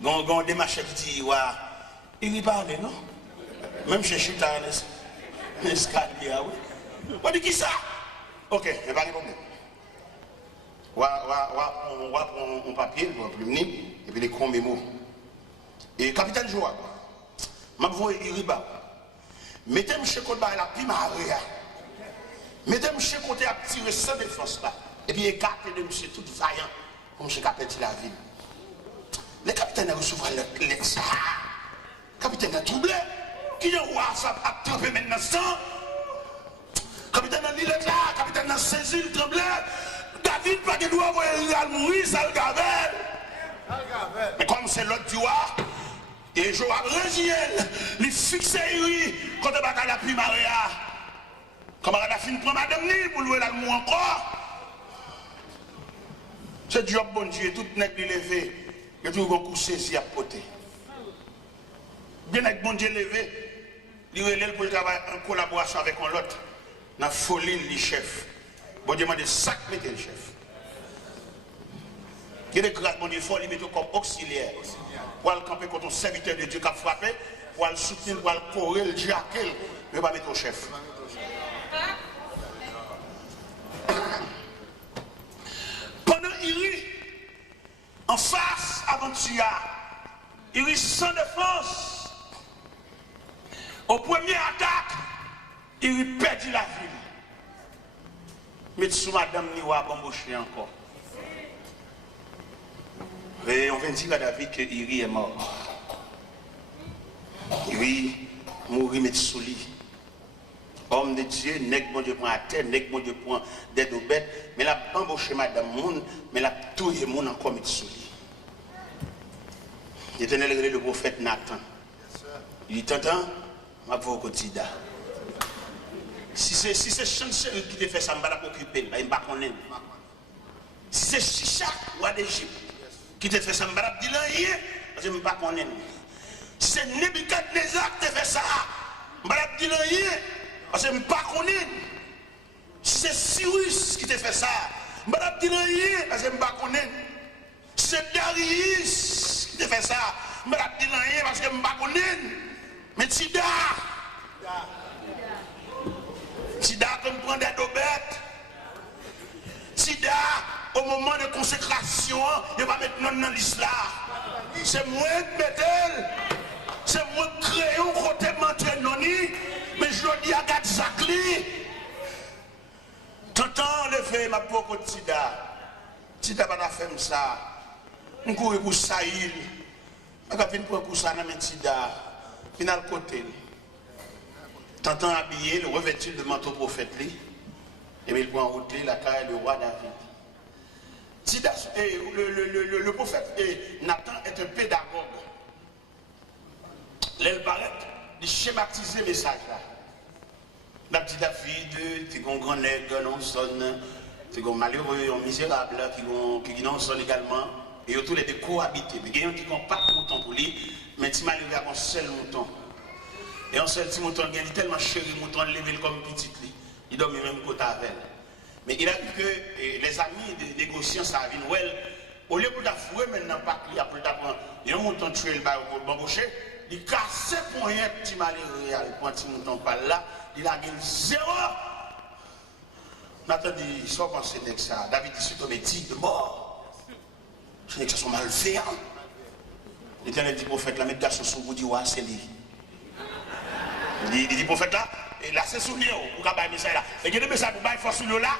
Gon démarche qui dit, il y parle, non? Même chez chita dans l'escalier, oui. On dit qui ça? Ok, il n'y a pas de problème. On va prendre un papier, on va plumer, et puis les grands mémos. Et capitaine Joa, je vais vous dire, mettez-moi chez côté la primaire. Mettez-moi chez côté à tirer sans défense là. Et puis écartez de monsieur tout vaillant, comme monsieur Capitaine la ville. Le capitaine a reçu le lex. Le capitaine a troublé. Qui est roi, ça a trempé maintenant sang. Le capitaine a dit là, le capitaine a saisi, il tremblait. David, pas de doigt, il a mourir, ça le gavelle. Mais comme c'est l'autre du roi, et Joab Régiel, il fixe lui, quand il va à la primaire. Comme on a fini de prendre madame Nil pour louer l'amour encore. C'est job bon Dieu, tout n'est pas levé. Il y a toujours un coup saisi à poter. Bien avec bon Dieu levé, il relève pour travailler en collaboration avec l'autre. Dans la folie, le chef. Bon Dieu m'a dit, sac, mettez le chef. Il y a des grâces, bon Dieu, il faut les mettre comme auxiliaire. Pour le camper contre un serviteur de Dieu qui a frappé, pour le soutenir, pour le courir, le jaquer, il ne va pas mettre au chef. Pendant Iri, en face avant Tia, Iri sans défense. Au premier attaque, Iri perdit la ville. Mais sous madame Niwa bambouché encore. Et on vient de dire à David que Iri est mort. Iri mourit mais sous lui. Homme de Dieu, nèg bon Dieu prend à terre, nèg bon Dieu prend des deux bêtes, mais la embauché madame monde, mais la touille monde encore met sous lui. L'Éternel le prophète Nathan. Il dit t'entends, ma voix au quotidien. Si c'est chanceux qui te fait ça, je ne vais pas occuper, je ne vais pas connaître. Si c'est Chicha, roi d'Égypte, qui te fait ça, je ne vais pas dire rien, parce que je ne vais pas connaître. Si c'est Nebuchadnezzar qui te fait ça, je ne vais pas dire rien. Parce que je ne pas connaître. Si c'est Cyrus qui te fait ça, je ne vais pas dire rien parce que je ne pas connaître. Si c'est Darius qui te fait ça, je ne vais pas dire rien parce que je ne pas connaître. Mais Tida comme prend des dobettes. Tida, au moment de consécration, il va mettre non dans l'islam. C'est moi qui mets. C'est moi qui crée un côté menteur noni. Mais je le dis à Gatzakli. T'entends le fait, ma pauvre Tida. Tida va faire ça. On court pour Saïl. On va venir pour ça dans Tida. Final côté. T'entends habillé, le revêtu de manteau prophète. Et il prend en route la carrière du roi David. Tida, le prophète Nathan est un pédagogue. L'aile paraît. De schématiser le message là. La petite David, qui est un grand nègre, non sonne, qui est un malheureux, un misérable, qui non sonne également, et tous les deux cohabiter. Mais il y a qui n'ont pas de mouton pour lui, mais qui malheureux a un seul mouton. Et un seul petit mouton, il est tellement chéri, mouton levé comme petit lit. Il dorme même côté avec elle. Mais il a vu que les amis des négociants, ça a vu Noël, au lieu de fouer maintenant, pas qu'il y a pour prendre, il y a un mouton tué le bas au bambouché. il casse pour rien, petit malheureux, quand il monte pas là, il a gagné 0. Nathan dit, soit pensé que ça, David dit, c'est un métier de mort. Ce n'est que ça sont malfaisants. L'Éternel dit, prophète, la mettre garçon sur vous, dit, ouais, c'est lui. Il dit, prophète là, et là, c'est sous lui, pour qu'il y ait un message là. Et il y a des messages pour qu'il faut sous lui là.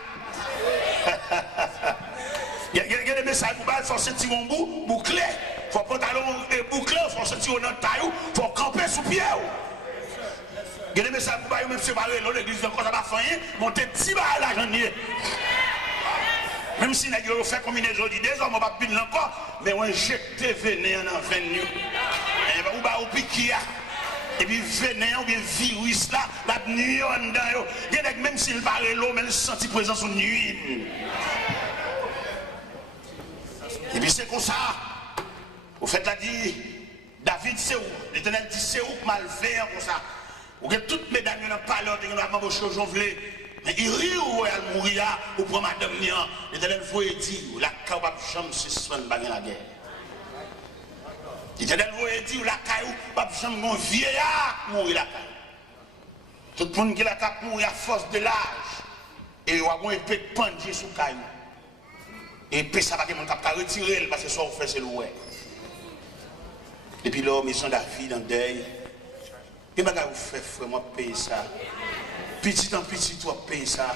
Il y a des messages pour qu'il faut sentir un bout, bouclé. Il faut pantalon bouclé, il faut sentir un taille, il faut camper sous pied. Il y a des messages pour qu'il même séparer l'église de quoi ça va faire, monter 10 balles à la janvier. Même si nous avons fait combinaison de des hommes, on va pas bien encore, mais on injecte venin en venu. Et on va au piquer. Et puis venin ou bien virus là, la nuit en dedans. Il y a même s'il parle l'eau, mais il sent présence en nuit. Et puis c'est comme ça. Au fait, là dit, David c'est où? L'Éternel dit c'est où mal fait comme ça. Ou que toutes mes dames n'ont pas l'ordre, ils n'ont pas embauché au jonglé. Mais il rit ou elle mourir ou pour madame Nian. L'Éternel vous dit, la capable jamais se soigne dans la guerre. L'Éternel vous dit, la caillou, pas jamais mon vieillard mourir la caillou. Tout le monde qui la cap mourir à force de l'âge. Et il va avoir un peu de pendier sous caillou. Et puis ça va que mon cap retirer parce que ça on fait c'est loué. Et puis là, maison David en deuil. Et bien, vous faites, frère, moi, payer ça. Petit en petit, toi, payer ça.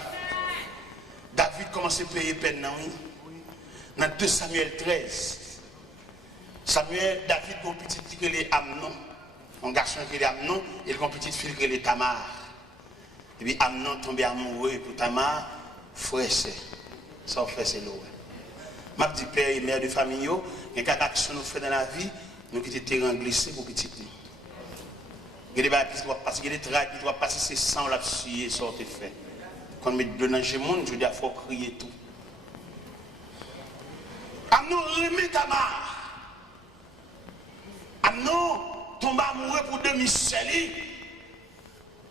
David commence à payer peine, non, oui. Dans 2 Samuel 13. David, a une petite fille qui est Amnon. Un garçon qui est Amnon, et une petite fille qui est Tamar. Et puis Amnon tombe amoureux pour Tamar, frère, c'est. Ça, frère, c'est l'eau. Ma petite père et mère de famille, il y a des actions que nous faisons dans la vie, nous qui étions terrain glissé pour petite fille. Il y a des choses qui doivent passer, il y a des traits qui doivent passer, c'est sans la suyer, ça a été fait. Quand on met de l'ange monde, je dis, il faut crier tout. Amnon remet Tamar. Amnon tombe amoureux pour demi-sel.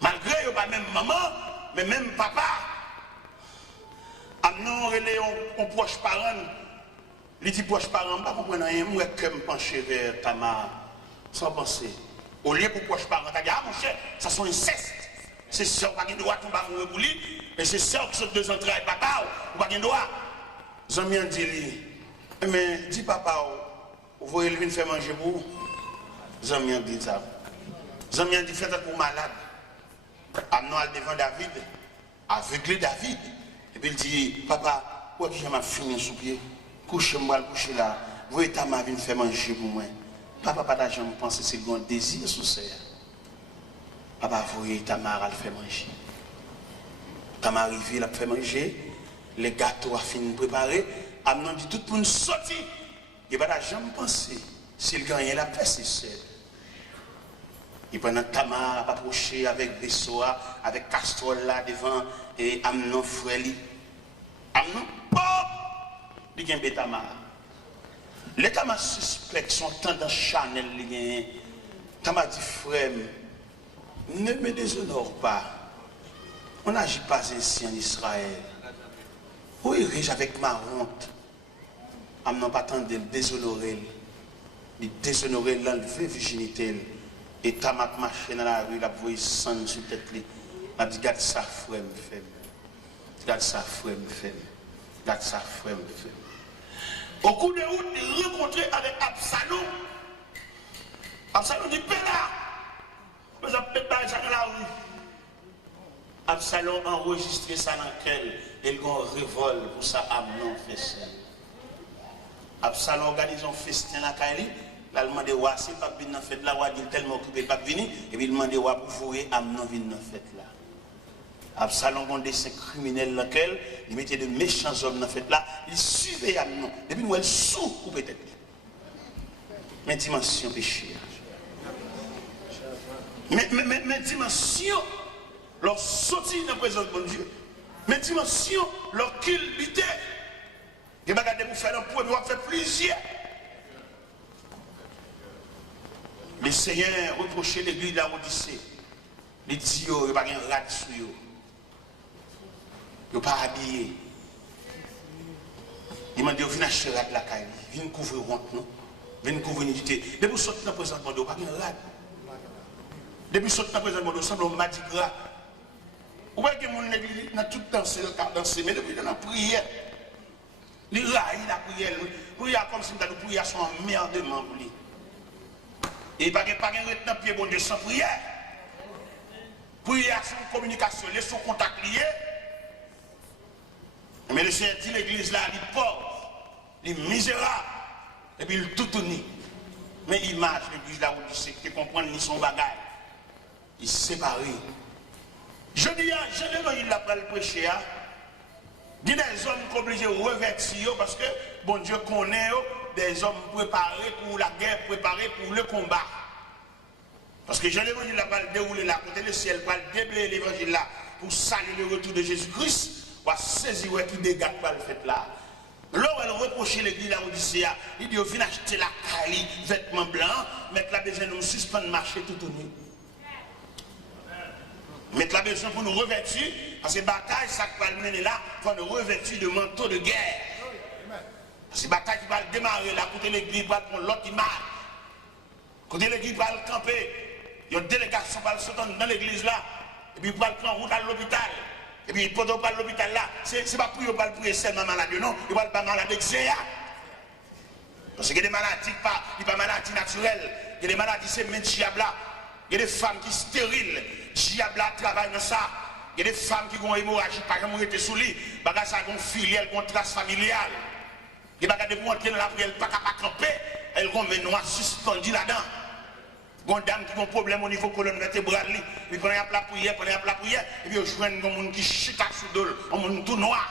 Malgré qu'il n'y a pas même maman, mais même papa. Amnon relève un proche parent. Il dit proche parent, je ne comprends pas rien, moi je me penche vers Tamar, sans penser. Au lieu pour proche parent, tu dis, ah mon cher, ça sont incestes. C'est ça, on n'a pas de droit de tomber amoureux pour lui, mais c'est ça qui sont 2 entrailles, papa, on n'a pas de droit. Zami a dit, mais dis papa, vous voyez le vin faire manger pour vous. Zami a dit ça. Zami a dit, faites pour malade. Amnon al devant David, aveuglé David. Et puis il dit, papa, où est-ce que j'ai ma fille sous pied? Couchez-moi, couchez là. Vous voyez ta mère vient faire manger pour moi. Papa, pas d'argent, je pense que c'est le désir sous ça. Papa, vous voyez ta mère, elle fait manger. Ta mère arrive, elle fait manger. Les gâteaux a fini de préparer. Amnon dit, tout le monde sorti. Il n'y a pas d'argent, je pense. Si le gagne, la paix, c'est seul. Il prend Tamar, approché avec des soies, avec Castrol là devant, et Amnon frère. Amnon, pop! Il y a un Tamar. Les Tamar suspects sont tendance Chanel. Tamar dit, frère, ne me déshonore pas. On n'agit pas ainsi en Israël. Oui, riche avec ma honte. Amnon pas tant de le déshonorer. Il déshonorer l'enlever virginité. Et Tamar marché dans la rue, la voix sang sur tête. Il a dit, garde ça, frère, me fait. Garde ça, frère, me fait. Garde ça, frère, me fait. Au coup de route, il rencontré avec Absalom. Absalom dit, Péla, mais ça peut pas ça dans la rue. Absalom a enregistré ça dans lequel il y a un révolte pour ça, Amnon fait ça. Absalom organise un festin à Kaili. Il a demandé à si pas venir dans la fête là, il est tellement occupé pas venir, et puis il a demandé à pour fourrer Amnon venir dans la fête là. Absalom a des criminels dans lequel il mettait de méchants hommes dans la fête là, il suivait Amnon. Depuis nous, elle sous ou peut-être. Mais dimension péché. Mais dimension, leur sortie dans la présence de mon Dieu. Mais dimension, leur culpité. Il va regarder pour faire un point, il va faire plusieurs. Le Seigneur reprochait l'église de la Odyssée. Il dit, il n'y a pas de rade sur eux. Il n'y a pas habillé. Il m'a dit, viens acheter rade la caille. Viens couvrir honte, non? Viens couvrir nudité. Mais pour sortir dans la présence de Dieu, il n'y a pas de rade. Depuis ce temps présent, nous sommes au Mardi Gras. Vous voyez que mon église n'a tout dansé, mais depuis dans la prière, il raille la prière. Prière comme si nous prière son emmerdement pour lui. Et pas de retenir pied bon Dieu sans prière. Prière sans communication, laissons contact lié. Mais le Seigneur dit l'église là, il est pauvre, il est misérable, et puis il est tout uni. Mais l'image, l'église là où il sait que comprendre ni son bagage, il est séparé. Je dis, je l'évangile là pour le prêcher, il y a des hommes qui sont obligés de revêtir parce que bon Dieu connaît des hommes préparés pour la guerre, préparés pour le combat. Parce que je l'évangile là pour le dérouler là, côté le ciel, pour le déblayer l'évangile là, pour saluer le retour de Jésus-Christ. On va saisir qui dégâts par le fait là. Là où elle reproche l'église là, il dit, au final, acheter la caille, vêtements blancs, mettre la besoin de nous suspendre marcher tout au nu. Mettre la besoin pour nous revêtir, parce que bataille, ça qui va le mener là, il faut nous revêtir de manteau de guerre. Parce que bataille qui va le démarrer là, côté l'église va prendre l'autre image. Côté l'église va le camper. Il y a une délégation qui va le sauter dans l'église là, et puis il va le prendre route à l'hôpital. Et puis, pendant qu'on l'hôpital là, c'est pas pour ne pas prier seulement malade, non, il va pas malade d'excès. Parce qu'il y a des maladies, pas maladies naturelles, il y a des maladies, c'est même diable. Il y a des femmes qui sont stériles, diable travaille dans ça. Il y a des femmes qui ont hémorragie, par exemple, été sous lit, bagage ça ont filiale, ont trace familiale. Il y a des gens qui ont la prière, pas capable de camper, elles ont des noirs suspendus là-dedans. Il y a des dames qui ont un problème au niveau colonne vertébrale, puis quand il y a la prière, et puis ils jouent un monde qui chute sous d'eau, un monde tout noir.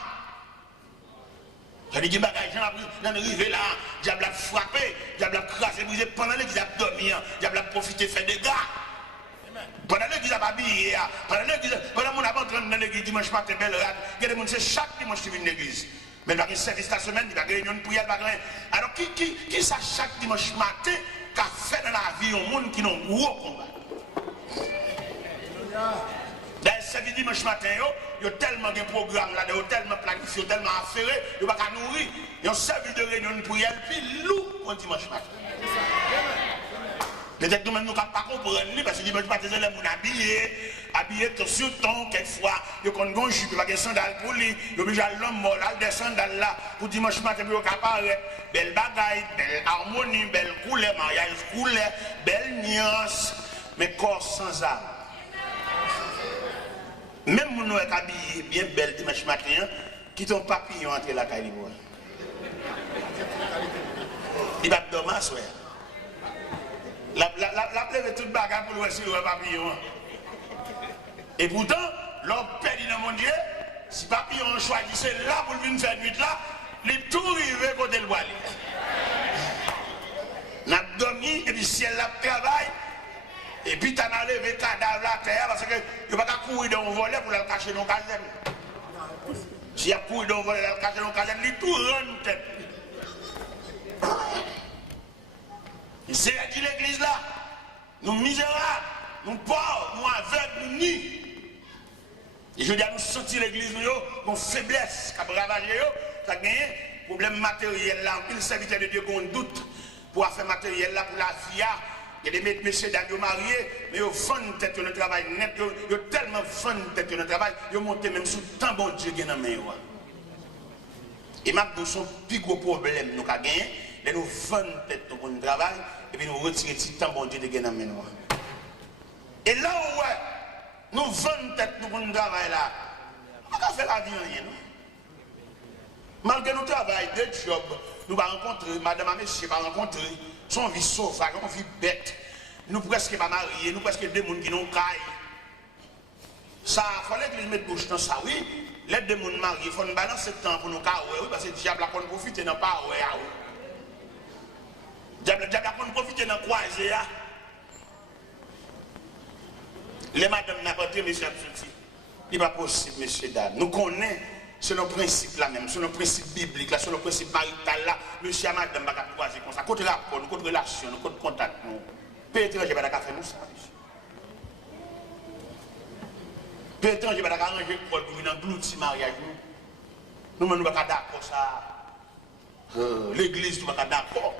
Il y a des bagages qui ont arrivé là, diable a frappé, diable a crasé, brisé, pendant l'église a dormi, diable a profité, fait des gars. Pendant l'église a habillé, pendant mon avant dans l'église dimanche matin, belle rade, il y a des gens qui chaque dimanche qui viennent à l'église. Mais il y a un service la semaine, il y a une réunion de prière, alors qui ça chaque dimanche matin? Qu'a fait dans la vie un monde qui n'a pas gros combat. Dans ce dimanche matin, il y a tellement de programmes là, il y a tellement planifié, tellement affairé, il n'y a pas qu'à nourrir. Il y a un service de réunion de prière, puis loup pour dimanche matin. Peut-être que nous ne pouvons pas comprendre, parce que dimanche matin, les gens habillés sur ton, quelquefois, il y a un jupe, il y a des sandales pour lui, il y a obligé à l'homme mort, des sandales là, pour dimanche matin, il y a apparaître, belle bagaille, belle harmonie, belle couleur, mariage couleur, belle nuance, mais corps sans âme. Même si nous sommes habillés bien belle dimanche matin, qui ton papillon entre la caille. Il va dormir, soeur. La plève est toute bagarre pour le voir le papillon. Et pourtant, l'homme perdu dans mon Dieu, si papillon choisissait là pour venir faire nuit là, il est tout arrivé côté le bois. N'a dormi et puis ciel la travail. Et puis tu as enlevé le cadavre la terre parce que tu ne peux pas courir dans un volet pour le cacher dans le caserne. Si tu as couru dans un volet pour le cacher dans le caserne, il est tout rend tête. C'est dit l'église là, nous misérables, nous pauvres, nous aveugles, nous nus. Et je dis à nous sentir l'église, nous avons faiblesse, qui a ravagé, qui a gagné, problème matériel là, il serviteur de Dieu qui ont doute pour faire matériel là pour la vie. Il y a des messieurs d'ailleurs mariés, mais ils vendent tête de travail net, ils ont tellement vendent tête de travail, ils ont monté même sous tant bon Dieu qui est dans la main. Et maintenant, son plus gros problème nous avons gagné, c'est nous vendons tête de bon travail, et puis nous retirons tant bon Dieu qui est dans la main. Et là où nous vendons tête de bon travail là, on va faire la vie rien. Malgré notre travail, des jobs, nous allons rencontrer, madame et monsieur va rencontrer, son vie sauvage, son vie bête. Nous presque pas mariés, nous presque des gens qui n'ont caille. Ça, il fallait que les mettent bouche dans ça, oui. Les deux gens mariés, il faut nous balancer le temps pour nous cailler, oui, parce que le diable a profité dans pas, oui. Le diable a profité dans quoi, les madames n'ont pas dit, monsieur, il n'est pas possible, monsieur, dame. Nous connaissons. C'est nos principes là même, c'est nos principes bibliques là, c'est nos principes maritales là. Monsieur et madame ne peuvent pas croiser comme ça. Côté rapport, côté relation, côté contact, nous. Pays étranger, il ne peut pas faire nous ça. Pays étranger, il ne peut pas arranger le col pour venir engloutir mariage. Nous ne pouvons pas d'accord ça. L'église, nous ne pouvons pas d'accord.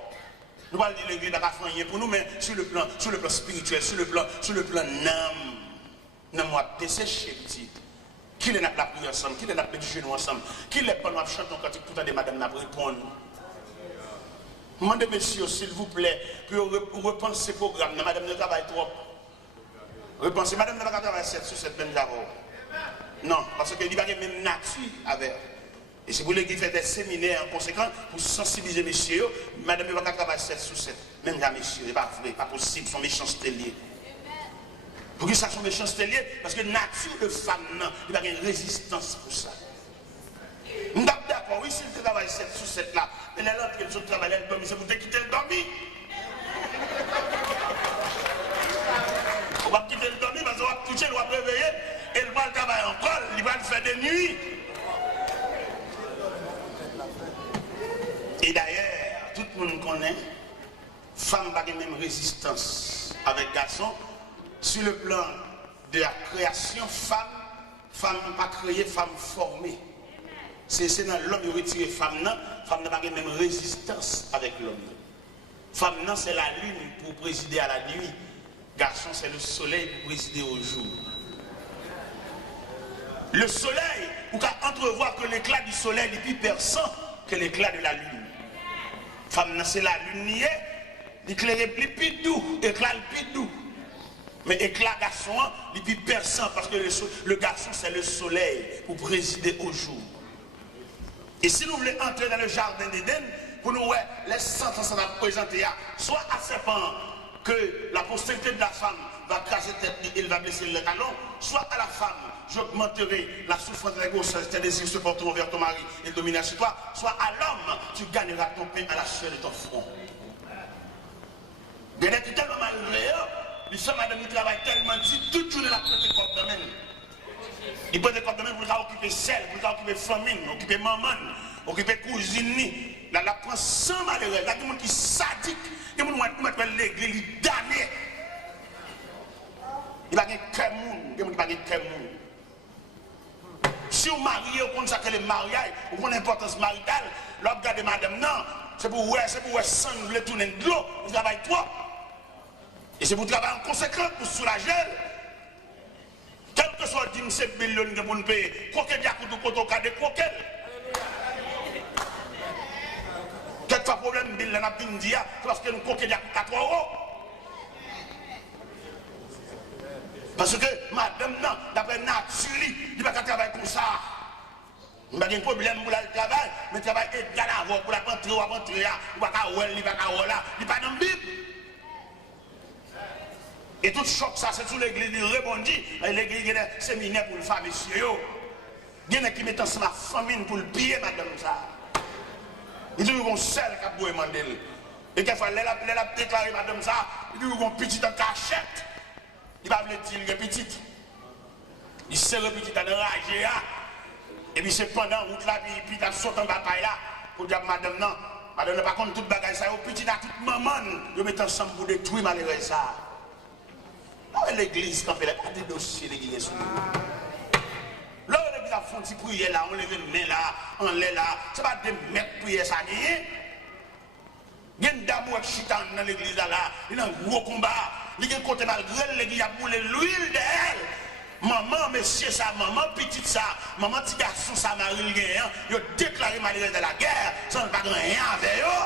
Nous parlons de l'église, n'a pas rien pour nous, mais sur le plan spirituel, sur le plan n'âme, nous avons desséché petit. Qui est la prière ensemble, qui est la prière ensemble, qui est pas nous chanter quand tout à madame n'a répondre. Demandez messieurs, s'il vous plaît, pour repenser ce programme, madame ne travaille trop. Repensez, madame ne va pas travailler 7 sur 7 même d'abord. Non, parce qu'il n'y a pas de même nature avec. Et c'est pour l'église fait des séminaires en conséquence pour sensibiliser messieurs. Madame ne va pas travailler 7 sur 7. Même là, messieurs, ce n'est pas vrai, pas possible, son méchanceté liée. Pour que ça soit méchanceté liée, parce que la nature de femme, il n'y a pas de résistance pour ça. Nous sommes d'accord, oui, si elle travaille 7 sur 7 là, elle est là, elle se travaille, elle dormit, c'est pour te quitter le dormi. On va quitter le dormi parce qu'on va toucher, on va réveiller, et elle va le travailler encore, il va le faire des nuits. Et d'ailleurs, tout le monde connaît, femme n'a pas la même résistance avec garçon. Sur le plan de la création, femme n'a pas créé, femme formée. C'est dans l'homme qui retire femme n'a pas la même résistance avec l'homme. Femme c'est la lune pour présider à la nuit. Garçon c'est le soleil pour présider au jour. Le soleil, vous pouvez entrevoir que l'éclat du soleil est plus perçant que l'éclat de la lune. Femme c'est la lune, l'éclair est plus doux, l'éclat est plus doux. Mais éclat garçon, il est plus perçant parce que le garçon c'est le soleil pour présider au jour. Et si nous voulons entrer dans le jardin d'Éden, pour nous, les sentences qu'on a présentées, soit à serpent que la postérité de la femme va craser tête, il va blesser le talon, soit à la femme, j'augmenterai la souffrance de la grossesse, tes désirs se porteront vers ton mari et dominera sur toi, soit à l'homme, tu gagneras ton pain à la sueur de ton front. Bien être tellement malgré les femmes madame qui travaillent tellement dit toute journée la prête comme de même. Il prend des corps de même pour occuper celle, pour occuper famille, occuper maman, occuper cousine. Là, la prend sans malheureux. Là, il y a des gens qui sont sadiques. Il y a des gens qui mettent l'église, ils damnent. Il n'y a pas de cœur monde. Il n'y a pas de cœur monde. Si vous mariez, vous connaissez que le mariage, vous connaissez l'importance maritale, là, vous regardez madame, non, c'est pour vous sang, vous voulez tourner de l'eau, vous travaillez trop. Et c'est pour travailler en conséquence, pour soulager. Quel que soit le 17 millions de pour nous payer, coquet diacoute ou cotoca de coquet. Quelquefois, problème, bill, n'a pas dit, parce que nous coquet diacoute à 3 euros. Parce que madame, non, d'après nature, il ne va pas travailler comme ça. Il n'y a pas de problème pour le travail, mais le travail est égal à pour la rentrer ou à rentrer, il va pas il va pas là, il va pas dans le Bible. Et tout choc, ça, c'est sous l'église, il rebondit. L'église, il y a des séminaires pour le faire, monsieur. Il y en a qui mettent ensemble la famille pour le piller, madame, ça. Il dit qu'ils vont seul qui a beau demander. Et quelquefois, elle a déclaré, madame, ça, il dit qu'ils vont petit en cachette. Il va dire qu'il est petit. Il se petit en enragé, et puis c'est pendant route là, puis il a sauté en bataille là, pour dire, madame, non, madame, par contre, toute bagaille, ça, au petit à toute maman, ils mettent ensemble pour détruire malheureux ça. L'église, quand elle a des dossiers, l'église. Là, l'église a fait un petit prière là, on lève une main là, on lève là. C'est pas des mètres prière ça, il y a une dame qui chita dans l'église là, il y a un gros combat. Il y a un côté malgré l'église a boulé l'huile d'elle. Maman, monsieur, ça, maman, petite ça, maman, petit garçon, ça, Marie, il a déclaré malgré de la guerre, sans pas rien avec eux.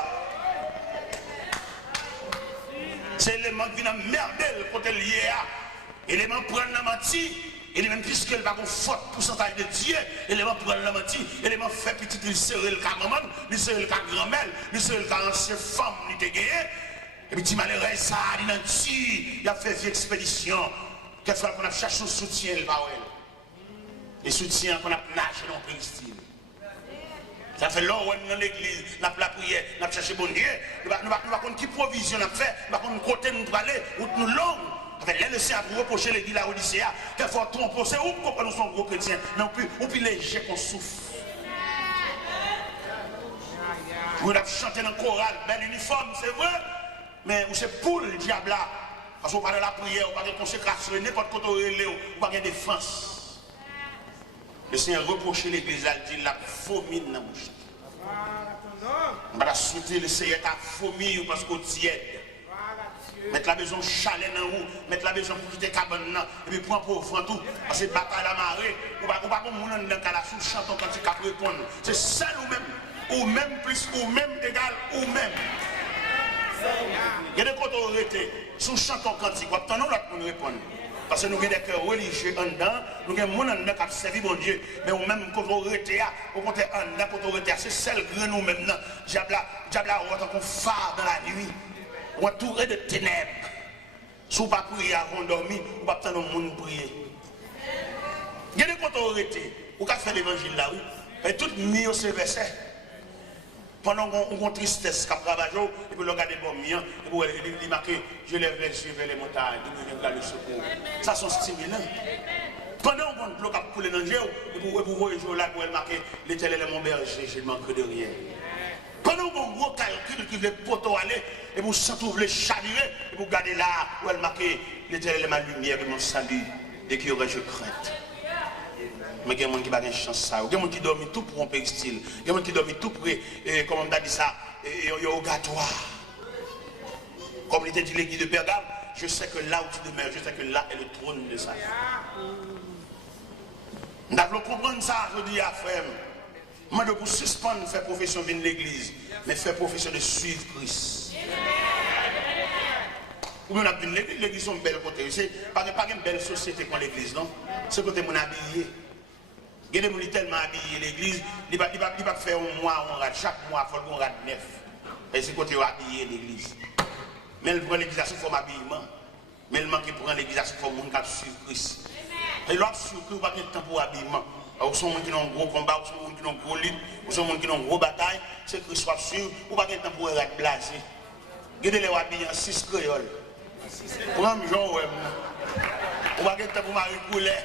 C'est l'élément qui vient merder le côté lié à. L'élément prendre la menti. L'élément puisqu'elle va avoir fort pourcentage de Dieu. L'élément prendre la menti. L'élément fait petit, il serre le cas maman, il serre le cas grand-mère, il serre le cas ancienne femme, il te gagné. Et puis, tu malheureux, ça, il a dit, il a fait une expédition. Quelquefois qu'on a cherché un soutien, il va où et soutien qu'on a nagé dans le style. Ça fait longtemps dans l'église, nous avons la prière, nous avons cherché bon Dieu. Nous ne savons pas qui provision nous avons fait, nous ne savons pas côté nous aller, ou nous longs. Là, le Seigneur a reproché l'église à Odyssée, quelquefois tromper, c'est où qu'on nous sommes gros chrétiens, mais on peut léger qu'on souffre. Nous avons chanté dans le choral, bel uniforme, c'est vrai, mais c'est pour le diable là. Parce qu'on parle de la prière, on parle de consécration, n'importe quoi, on parle de défense. Le Seigneur reproché l'église, il dit la vomit dans la bouche. On va souhaiter le Seigneur à vomir parce qu'on tiède. Mettre la maison chalet dans vous, mettre la maison pour quitter cabane et puis prendre pour vent tout. Parce que bataille la marée, ou pas comme mon dans la sous chanton quand tu cap répondre. C'est ça ou même plus, ou même égal, ou même. Il y a des côtés où on était sous chanton cantique, on attend l'autre pour nous répondre. Parce que nous avons des cœurs religieux en dedans, nous avons des gens qui ont servi mon Dieu, mais nous même quand on était au contraire en dedans, quand on était c'est celle que nous maintenant, diable on tant qu'on phare dans la nuit, on entouré de ténèbres. Si vous ne pouvez pas prier avant de dormir, vous ne pouvez pas attendre le monde prier. Il y a des côtés où on était, vous pouvez faire l'évangile là, oui, mais tout mis au verset. Pendant qu'on a tristesse, qu'on travaille, et puis on regarde bon mien, et puis on marque, je lève les yeux vers les montagnes, et puis le secours. Ça, c'est stimulant. Pendant qu'on a coulé dans le jeu, et puis vous voyez là, pour marquer, l'Éternel est mon berger, je ne manque de rien. Pendant qu'on a un gros calcul qui veut poteau aller, et vous sentez les chaluer, et vous regardez là, où elle marque, l'Éternel est ma lumière et mon salut, et qui aurais-je crainte. Mais il y a des gens qui n'ont pas de chance. Il y a des gens qui dorment tout pour un péristyle. Il y a des gens qui dorment tout pour, comment on a dit ça, au gâtoir. Comme il était dit l'église de Pergame, je sais que là où tu demeures, je sais que là est le trône de ça. Nous devons comprendre ça, je dis à frère. Moi, je pour suspendre faire profession de l'église, mais faire profession de suivre Christ. Ou bien on a vu l'église, c'est une belle côté. C'est pas une belle société comme l'église, non? C'est côté mon habillé. Il y a des gens tellement habillés l'église, il ne va pas faire un mois, on rate. Chaque mois, il faut qu'on rate 9. Et c'est côté habillé l'église. Mais il prend l'église sous forme habillement. Mais il manque de prendre l'église sous forme de suivre Christ. Et l'autre suivre Christ, il n'y a pas de temps pour habillement. Ou sont gens qui ont un gros combat, ou sont gens qui ont un gros lutte, ou sont gens qui ont une grosse bataille, c'est Christ soit sûr, ou pas de temps pour être blasé. Regardez les habillés en 6 créoles. Prends un jour, ouais. Ou pas de temps pour Marie Coulet,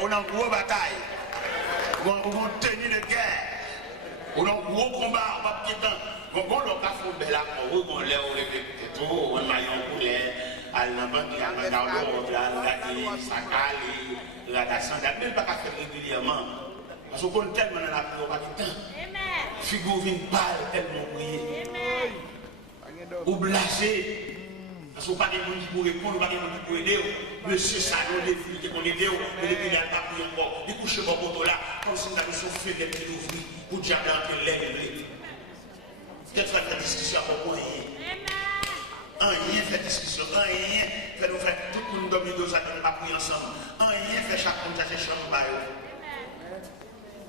ou dans une grosse bataille. Ou on tenir de guerre, ou dans un gros combat, on va pas de temps. On a fait belle accord, on l'a tout, on a maillon poulet, à l'envers, à la sacal, la sandale, mais pas qu'à faire régulièrement. Parce qu'on compte tellement dans la vie, on va pas de temps. Figure vient pâle, tellement brillé. Ou blasé. Parce qu'on n'a pas de monde qui peut répondre, pas de monde qui peut aider. Monsieur Salon, les filles qui vont aider, mais les filles n'ont pas pris encore. Ils couchent mon poteau là, comme si nous avions soufflé des petits ouvriers pour dire que l'air. Peut-être faire la discussion pour rien. Rien fait discussion, rien fait nous faire tout le monde dormir deux ans, on va prier ensemble. Rien fait chaque monde chercher chambre.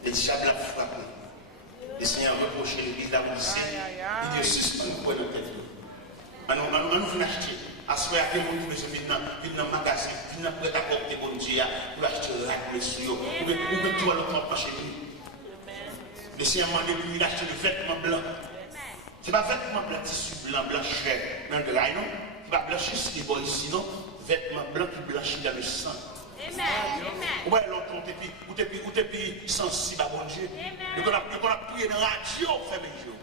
Et diable l'a frappé. Le Seigneur reproché l'église là, il dit suspend pour nous tête. On nous fait acheter. À ce moment-là, les gens qui viennent dans le magasin, viennent dans le prêt à bon Dieu, pour acheter les sous, ou bien tout à l'autre chez lui. Le Seigneur m'a demandé d'acheter des vêtements blancs. Ce n'est pas vêtements blancs, tissu blanc, blancheur, dans le grain, non. Ce n'est pas blanchir ce qui est bon ici, non. Vêtements blancs qui blanchissent dans le sang. Ou bien l'autre, ou t'es plus sensible à bon Dieu. Et qu'on a prié dans la radio, fait mes jours.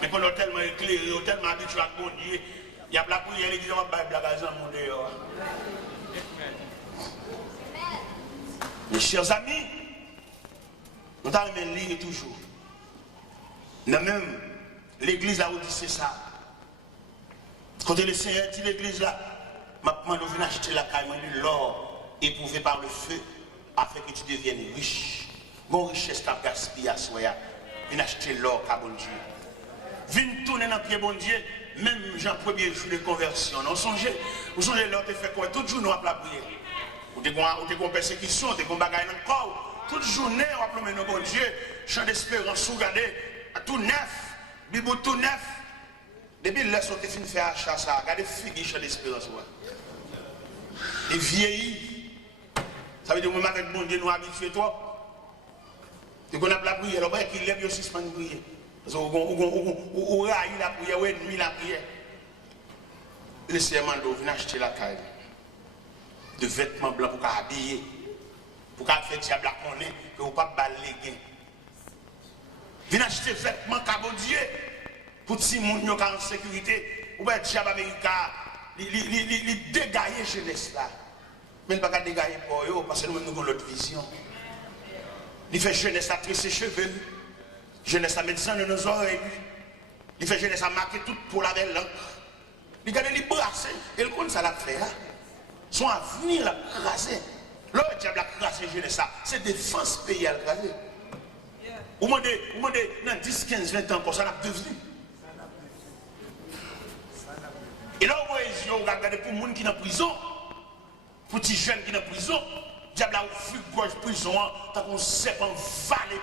Mais qu'on a tellement éclairé, tellement habitué à bon Dieu. Il y a la prière, l'église va pas blaguer dans mon dehors. Mes chers amis, nous avons lire toujours. Nous même, l'église là où dit c'est ça. Quand le Seigneur dit l'église là, maintenant nous venons acheter la caille, de l'or éprouvé par le feu, afin que tu deviennes riche. Bon richesse qu'a gaspillé à soi, viens acheter l'or qu'a bon Dieu. Viens tourner dans le pied bon Dieu. Même Jean premier jour de conversion, vous songez l'autre fait quoi? Toute journée on va la prière. Ou des persécutions, des bagailles dans le corps. Toute journée on va promèner nos bon Dieu. Chant d'espérance, regardez, tout neuf, Bible tout neuf. Depuis là, on fin de faire achat ça, regardez figues chant d'espérance. Et vieillis. Ça veut dire que même avec bon Dieu nous habitués toi. Et qu'on a la prière, on va qu'il lève aussi suspend de prier. Parce qu'on a eu la prière, on a mis la prière. Le Seigneur vient acheter la caille de vêtements blancs pour habiller, pour faire diable à connaître que vous ne pouvez pas balayer. Viens acheter des vêtements comme Dieu pour que si les gens sont en sécurité, ou bien le diable américain, il dégaille jeunesse là. Mais il ne peut pas dégailler pour eux parce que nous avons notre vision. Il fait jeunesse à tresser ses cheveux. Jeunesse à médecin de nos oreilles. Il fait jeunesse à marquer tout pour la belle langue. Il a les brasser. Et le compte ça l'a fait. Son avenir l'a crasé. Le diable a crasé jeunesse. C'est défense pays à crasé. Vous demandez, dans 10, 15, 20 ans, pour ça l'a devenu. Et là, vous regardez pour les gens qui sont en prison, pour les jeunes qui sont en prison, le diable a ouvert gorge prison, tant qu'on sait qu'on valet.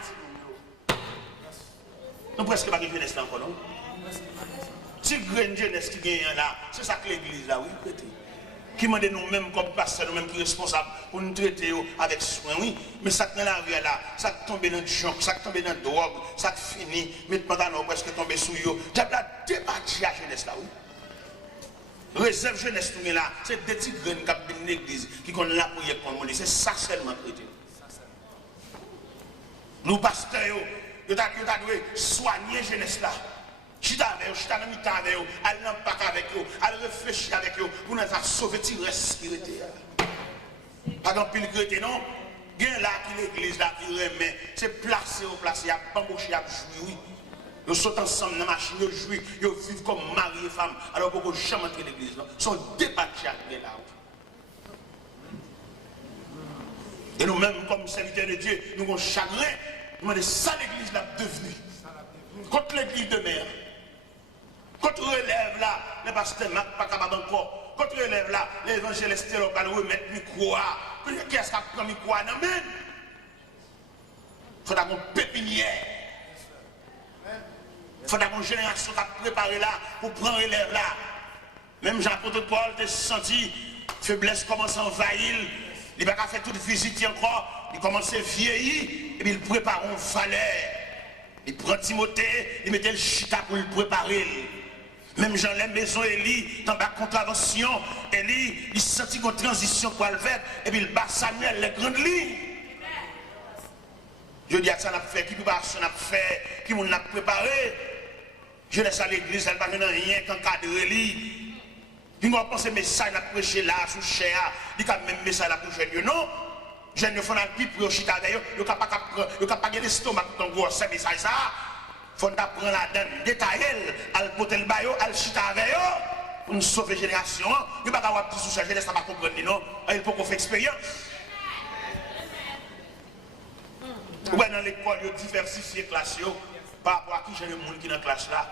Nous presque pas de jeunesse là encore, non? Si grande jeunesse qui gagne là, c'est ça que l'église là, oui, qui m'a dit nous-mêmes comme pasteurs, nous-mêmes qui responsables pour nous traiter avec soin, oui. Mais ça dans la vie là, ça tombe dans le junk, ça tombe dans la drogue, ça finit, mettre pendant presque tomber sous eux. Diable a débattu la jeunesse là, oui. Réserve jeunesse tout là, c'est des petits graines qui ont l'église, qui ont la prière comme on dit, c'est ça seulement traité. Nous pasteurs, nous devons soigner jeunesse là. Chita avec eux, chita dans le temps avec eux, aller dans le parc avec eux, aller réfléchir avec eux pour nous sauver le reste qui était. Pas dans pile chrétien, non? Il y a là qui l'église là qui remet, c'est placé au placé, il y a bambouché, il y a joué, oui. Ils sont ensemble dans la machine, ils jouent, ils vivent comme mari et femme, alors qu'on ne peut jamais entrer l'église. Ils sont débattus là. Et nous-mêmes, comme serviteurs de Dieu, nous avons chagrin, nous demandons ça l'église là devenue. Contre l'église de mer. Quand on relève là, les pasteurs Marc pas capable encore. Quand on relève là, l'évangéliste local remettre le micro. Qu'est-ce qu'on prend le micro? Non, mais il faut avoir une pépinière. Il faut avoir une génération qui a préparé là pour prendre relève là. Même Jean-Apôtre Paul a senti faiblesse commence à envahir. Il n'a pas fait toute visite encore. Il commence à vieillir et puis il prépare un valeur. Il prend Timothée, il mettait le chita pour le préparer. Même Jean la maison Élie, dans la contravention, Élie, il sentit une transition pour le faire, et puis il bat Samuel, les grandes lignes. Je dis à ça, on a fait, qui peut pas on a fait, qui nous a préparé. Je laisse à l'église, elle ne va rien qu'encadrer lui. Il va penser message à prêcher là, sous cher, il y a même message à pour jeune, non? Jeune, il faut un pipe pour chita d'ailleurs, il n'y a pas de l'estomac pour ton gros, c'est message ça. Il faut apprendre la donne, détailler, à le poter le baillot, à le chita avec eux, pour nous sauver la génération. Il n'y a pas d'avoir petit sous-chargé, ça va comprendre, non? Il faut qu'on fasse expérience. Ouais, dans l'école, il y a diversifié les classes par rapport à qui j'ai le monde qui est dans la classe là.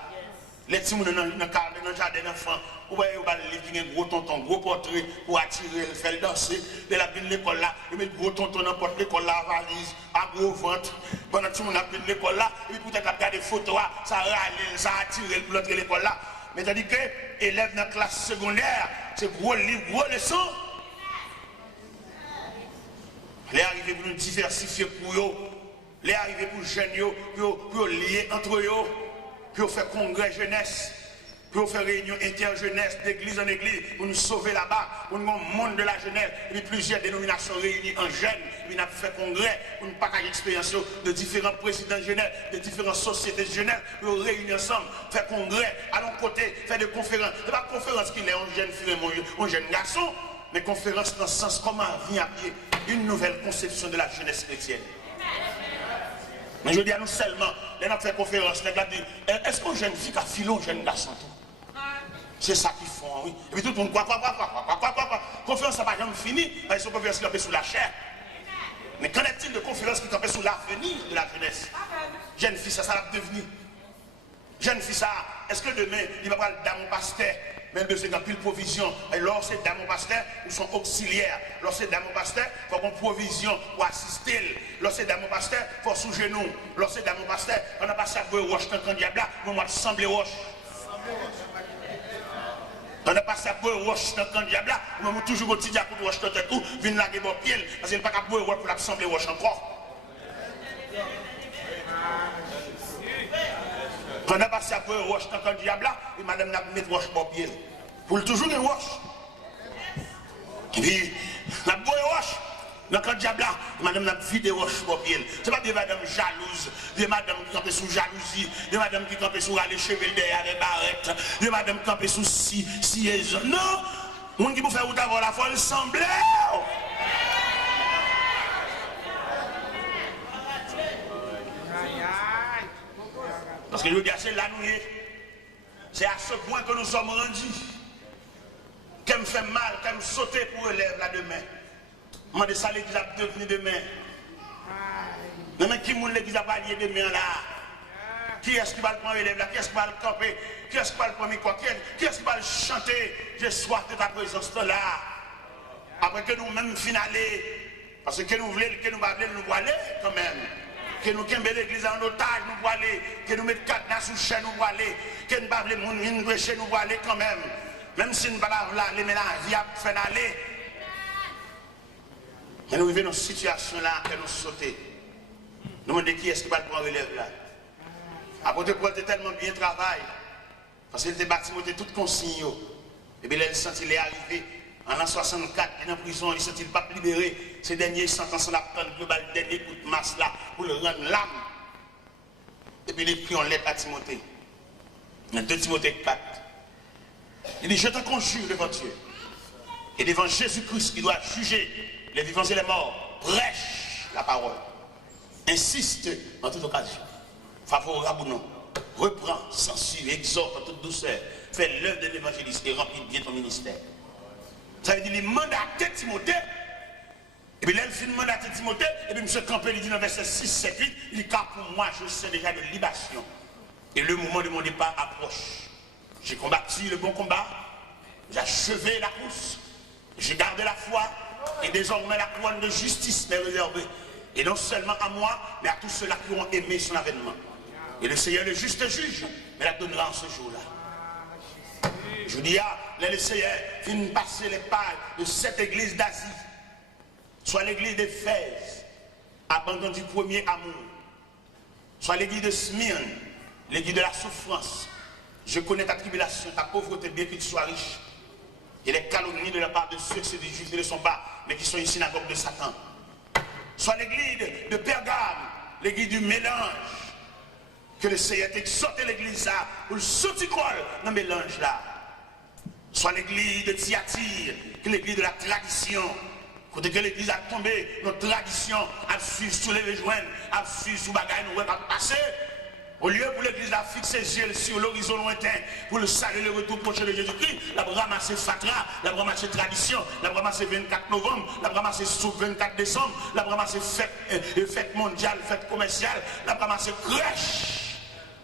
Les petits gens dans le jardin d'enfants, ouais, ils ont livre qui a un gros tonton, gros portrait pour attirer, faire danser. De la ville de l'école là, ils mettent gros tonton dans porte l'école là, valise, à gros ventre. Pendant que tout le monde a vu l'école là, et puis peut-être regarder des photos, ça râle, ça attire pour l'autre l'école là. Mais tandis que élèves dans la classe secondaire, c'est gros livre, gros leçons. Les arrivés pour nous diversifier pour eux, les arrivés pour les jeunes, pour lier entre eux. Pour faire congrès jeunesse, pour faire réunion interjeunesse d'église en église, pour nous sauver là-bas, pour nous monde de la jeunesse, et puis plusieurs dénominations réunies en jeunes, et puis nous avons fait congrès, pour nous partager l'expérience de différents présidents de jeunesse, de différentes sociétés de jeunesse, pour réunir ensemble, faire congrès, à l'autre côté, faire des conférences. Ce n'est pas conférence qui est un jeune fille, un jeune garçon, mais conférence dans le sens comment vient à pied une nouvelle conception de la jeunesse chrétienne. Mais je dis à nous seulement, les gens fait conférence, les gens disent, est-ce qu'un jeune fille a filé un jeune garçon tout? C'est ça qu'ils font, oui. Et puis tout le monde, quoi. Conférence, ça n'a pas jamais fini, parce que conférence qui campait sous la chair. Mais qu'en est-il de conférence qui campait sous l'avenir de la jeunesse? Jeune fille, ça va devenir. Jeune fille, ça, est-ce que demain, il va pas le dame au pasteur? Mais il besoin d'une provision. Et lorsque dame au pasteur, ils sont auxiliaires. Lorsque dame au pasteur, il faut une provision pour assister. Lorsque dame au pasteur, il faut sous genou. Lorsque dame au pasteur, on a passé à boire roche dans le diable, on va sembler roche. On a passé à boire roche dans le diable, on va toujours un petit diable pour roche dans le tout, venir laguer mon pied, parce qu'il n'y a pas qu'à boire roche pour l'assembler roche encore. Quand on a passé à boire roche dans le diable, et madame n'a mis roche pour pied. Pour toujours une roche. Et puis, on a boire roche dans le diable, madame n'a vidé roche pour pied. Ce n'est pas des madames jalouses, des madames qui campent sous jalousie, des madames qui campent sous les cheveux derrière les barrettes, des madames qui campent sous sièges. Non! Mon qui vous fait ou avoir la foi, il semble. Parce que je veux dire, c'est là nous. C'est à ce point que nous sommes rendus. Qu'elle me fait mal, qu'elle me sauter pour élève là demain. Moi, de ça, l'église a devenu demain. Mais qui m'a l'église a allié demain là? Qui est-ce qui va le prendre élève là? Qui est-ce qui va le camper? Qui est-ce qui va le prendre quoi? Qui est-ce qui va le chanter? J'ai soif de ta présence là. Après que nous-mêmes finaler, parce que nous voulons, que nous voulons aller quand même. Que nous quittons l'église en otage, nous voulons aller. Que nous mettons cadenas sous chaîne, nous voulons aller. Que nous ne voulons pas prêcher, nous voulons aller quand même. Même si nous ne voulons pas les ménages, il y a fait aller. Mais nous vivons dans une situation là que nous sautons. Nous demandons qui est-ce qui va le prendre relève là. Après, Paul était tellement bien travaillé. Parce qu'il était bâti, il était tout consigne. Et bien, il senti qu'il est arrivé. En l'an 64, il est en prison, il ne sent pas libéré. Ces derniers sentences là, le dernier coup de masse là, pour le rendre l'âme. Et puis il écrit en lettre à Timothée. Dans 2 Timothée 4. Il dit, je te conjure devant Dieu et devant Jésus-Christ qui doit juger les vivants et les morts. Prêche la parole. Insiste en toute occasion. Favorable ou non. Reprends, censure, exhorte en toute douceur. Fais l'œuvre de l'évangéliste et remplis bien ton ministère. Ça veut dire qu'il mandatait Timothée. Et puis là, il finit mandater Timothée. Et puis M. Campbell, il dit dans verset 6, 7, 8, il dit, car pour moi, je sais déjà de libation. Et le moment de mon départ approche. J'ai combattu le bon combat. J'ai achevé la course. J'ai gardé la foi. Et désormais, la couronne de justice m'est réservée. Et non seulement à moi, mais à tous ceux-là qui ont aimé son avènement. Et le Seigneur, le juste juge, me la donnera en ce jour-là. Je dis, le Seigneur finit passer les pages de cette église d'Asie, soit l'église d'Éphèse, abandon du premier amour, soit l'église de Smyrne, l'église de la souffrance. Je connais ta tribulation, ta pauvreté, bien que tu sois riche. Et les calomnies de la part de ceux qui se disent justes ne le sont pas, mais qui sont une synagogue de Satan. Soit l'église de Pergame, l'église du mélange. Que le Seigneur t'exhorte l'église là, pour le sauticole dans le mélange là. Soit l'église de Thyatire, que l'église de la tradition. Côté que l'église a tombé, notre tradition a suivi sous les rejoints, a suivi sous bagaille, nous va passer. Au lieu pour l'église à fixer les yeux sur l'horizon lointain, pour le salut le retour prochain de Jésus-Christ, la ramasser Fatra, la ramasser tradition, la ramasser 24 novembre, la ramasser sous 24 décembre, la ramasser fête mondiale, fête commerciale, la ramasser crèche.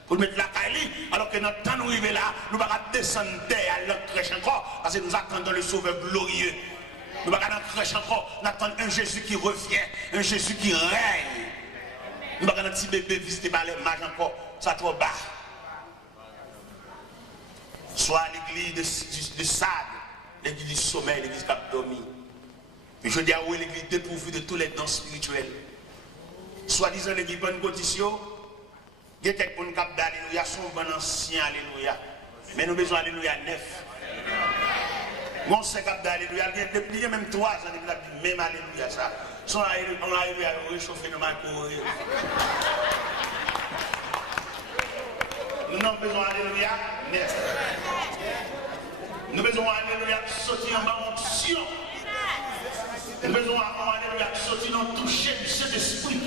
Pour mettre la caille, alors que notre temps nous arrive là, nous ne pouvons pas descendre à notre crèche encore, parce que nous attendons le Sauveur glorieux. Nous ne pouvons pas dans la crèche encore, nous attendons un Jésus qui revient, un Jésus qui règne. Nous ne pouvons pas un petit bébé visité par les mages encore, ça trop bas. Soit l'église de Sade, l'église du sommeil, l'église qui a dormi. Mais je dis à vous, l'église dépourvue de tous les dons spirituels. Soit disant l'église bonne condition. Il y a quelqu'un qui a dit alléluia, son bon ancien alléluia. Mais nous avons besoin d'alléluia neuf. Mon sait qu'il alléluia, il y a même 3 ans, il a dit même alléluia ça. Son alléluia, nous réchauffer nos mains pour nous avons besoin d'alléluia neuf. Nous avons besoin d'alléluia sortir en bas en onction. Nous avons besoin d'alléluia sortir dans le toucher du Saint-Esprit.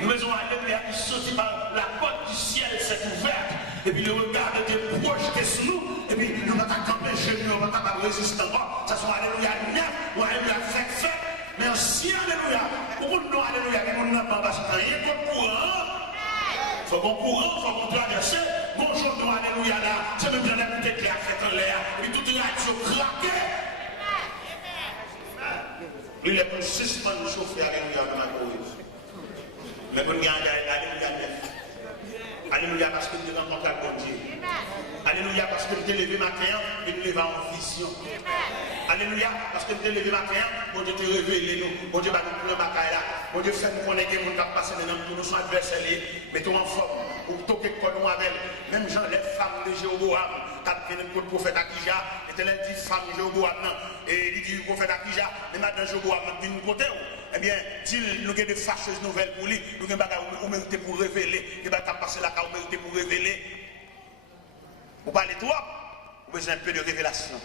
Nous avons alléluia sortir par la porte du ciel s'est ouverte. Et puis le regard de Dieu projeté sur nous. Et puis nous n'avons pas campé genoux, on n'a pas résisté encore. Ça soit alléluia neuf ou alléluia fait. Mais si alléluia, beaucoup de noms alléluia, mais on n'a pas parce qu'il y a un courant. Il faut qu'on courant, il faut qu'on traverse. Bonjour, nous alléluia là. C'est même bien la bouteille qui a fait en l'air. Et puis toute la radio craquée. Il est pour suspendre le chauffer alléluia dans ma corrige. Mais pour nous alléluia neuf. Alléluia parce que nous devons rencontrer avec Dieu. Alléluia parce que nous t'es levé matin et nous levons en vision. Alléluia parce que nous t'es levé matin, bon Dieu te révélé nous. Bon Dieu va nous prendre bataille là. Bon Dieu fait nous connaître que nous avons passé dans nous sommes adversaires. Mettons en forme. Ou toquer quoi nous avec. Même gens, les femmes de Jéroboam, quand vient le prophète Akija, et elle dit femme de Jéroboam, et il dit le prophète Akija, et maintenant Jéroboam vient nous côté. Eh bien, dit nous avons des fâcheuses nouvelles pour lui, nous avons des bagages mérité pour révéler, et bien, tu as passé la carte mérité pour révéler. Vous parlez trop, vous avez besoin un peu de révélation.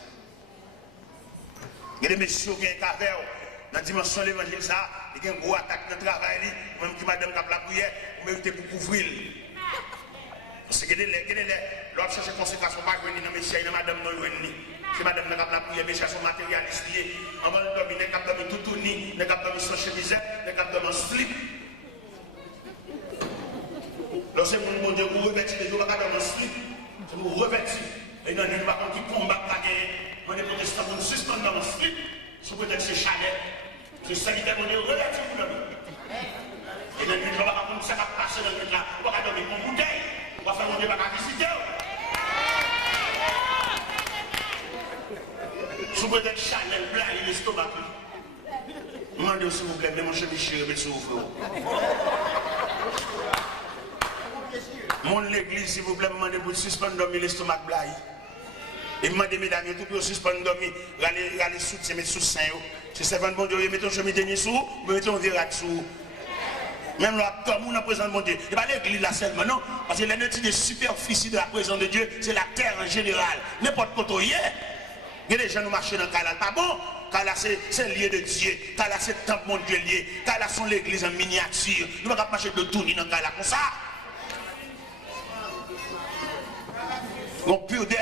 Il y a des messieurs qui ont un caverne, dans la dimension de l'évangile, ça, il y a une grosse attaque dans le travail, même qui madame qui a la prière, vous méritez pour couvrir. C'est que l'autre cherche conséquence, on va venir dans mes chiens, madame non venir. C'est madame n'a pas prier, mais cherche son matérialiste lié. On va dormir, n'a pas dormir tout tourné, n'a pas dormir sans chemisette, n'a pas dormir slip. Lorsque mon Dieu vous revêtit, les jours n'a pas dormir slip, c'est vous revêtir. Et dans les gens qui combattent pas gagner, on est protestant pour nous suspendre dans le slip, sous peut-être c'est chalet. C'est ça qui est mon Dieu revêtir pour nous. Et dans les gens, on va pas ça va passer dans le là, on va dormir pour bouteille, on va faire mon Dieu pas visiter. Sous peut-être Chanel, blanc, l'estomac. Demandez s'il vous plaît, mais mon chemin chéri, mais s'il vous plaît. Mon l'église, s'il vous plaît, demandez pour suspendre dormir l'estomac blanc. Et demandez, mesdames, tout pour suspendre dormir, aller soutien, mettre sous sein. Si c'est bon Dieu, mettez un chemin dernier sous, mettez un virage sous. Même là, comme on a présent de mon Dieu. Et pas l'église là seulement, non. Parce que l'ennemi de superficie de la présence de Dieu, c'est la terre en général. N'importe quoi, il y a des gens qui marchent dans le cas là, pas bon. Car là, c'est lié de Dieu. Car là, c'est le temple mon Dieu lié. Car là, c'est l'église en miniature. Nous ne pouvons pas marcher de tout dans le cas là comme ça. Mon pudeur,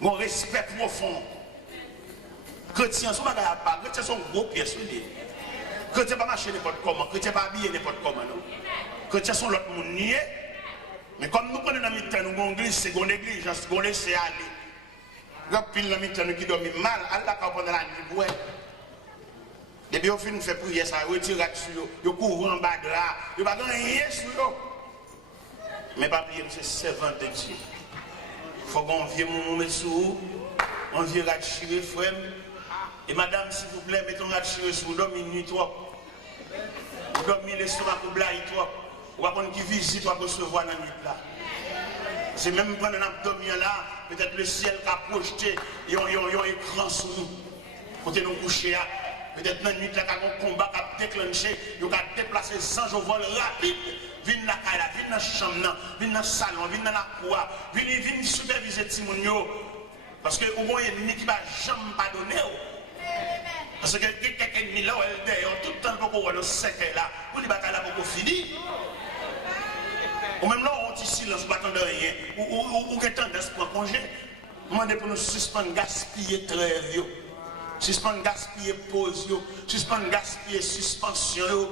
mon respect profond. Chrétiens sont pas chrétiens sont gros pièces. Chrétiens pas marcher n'importe comment. Chrétiens pas habiller n'importe comment. Chrétiens sont l'autre monde nié. Mais comme nous prenons dans le temps, nous avons une église, c'est une église, nous laissons aller. Il y a pile de gens qui dorment mal, Allah pendant la nuit. Depuis qu'on fait prier, ça retire sur eux, ils couvrent en bas de là, ils ne pas rien sur eux. Mais pas prier, c'est servant de Dieu. Il faut qu'on vienne mettre sur vous, on vient retirer frère. Et madame, s'il vous plaît, mettons retirer sur vous, dormez une nuit trop. Vous dormez l'estomac pour blaguer trop. Vous va prendre qui visite, vous va recevoir dans la nuit là. C'est même pendant un abdomen là, peut-être le ciel qui a projeté, il y a un écran sur nous. Côté nous coucher là, peut-être dans la nuit là, quand on combat qui a déclenché, il a déplacé sans je vol rapide. Viens dans la caille, viens dans la chambre, viens dans le salon, viens dans la cour, viens superviser Timounio. Parce que au moins, il y a une équipe qui ne va jamais pardonner. Parce que quelqu'un qui est là, tout le temps, pour qu'on sait là, pour les batailles là, pour qu'on finisse. Ou même là, on dit silence, pas de rien. Ou que tendance pour congé. Demandez pour nous suspendre gaspiller très vieux. Suspendre gaspiller pause, suspendre gaspiller suspension.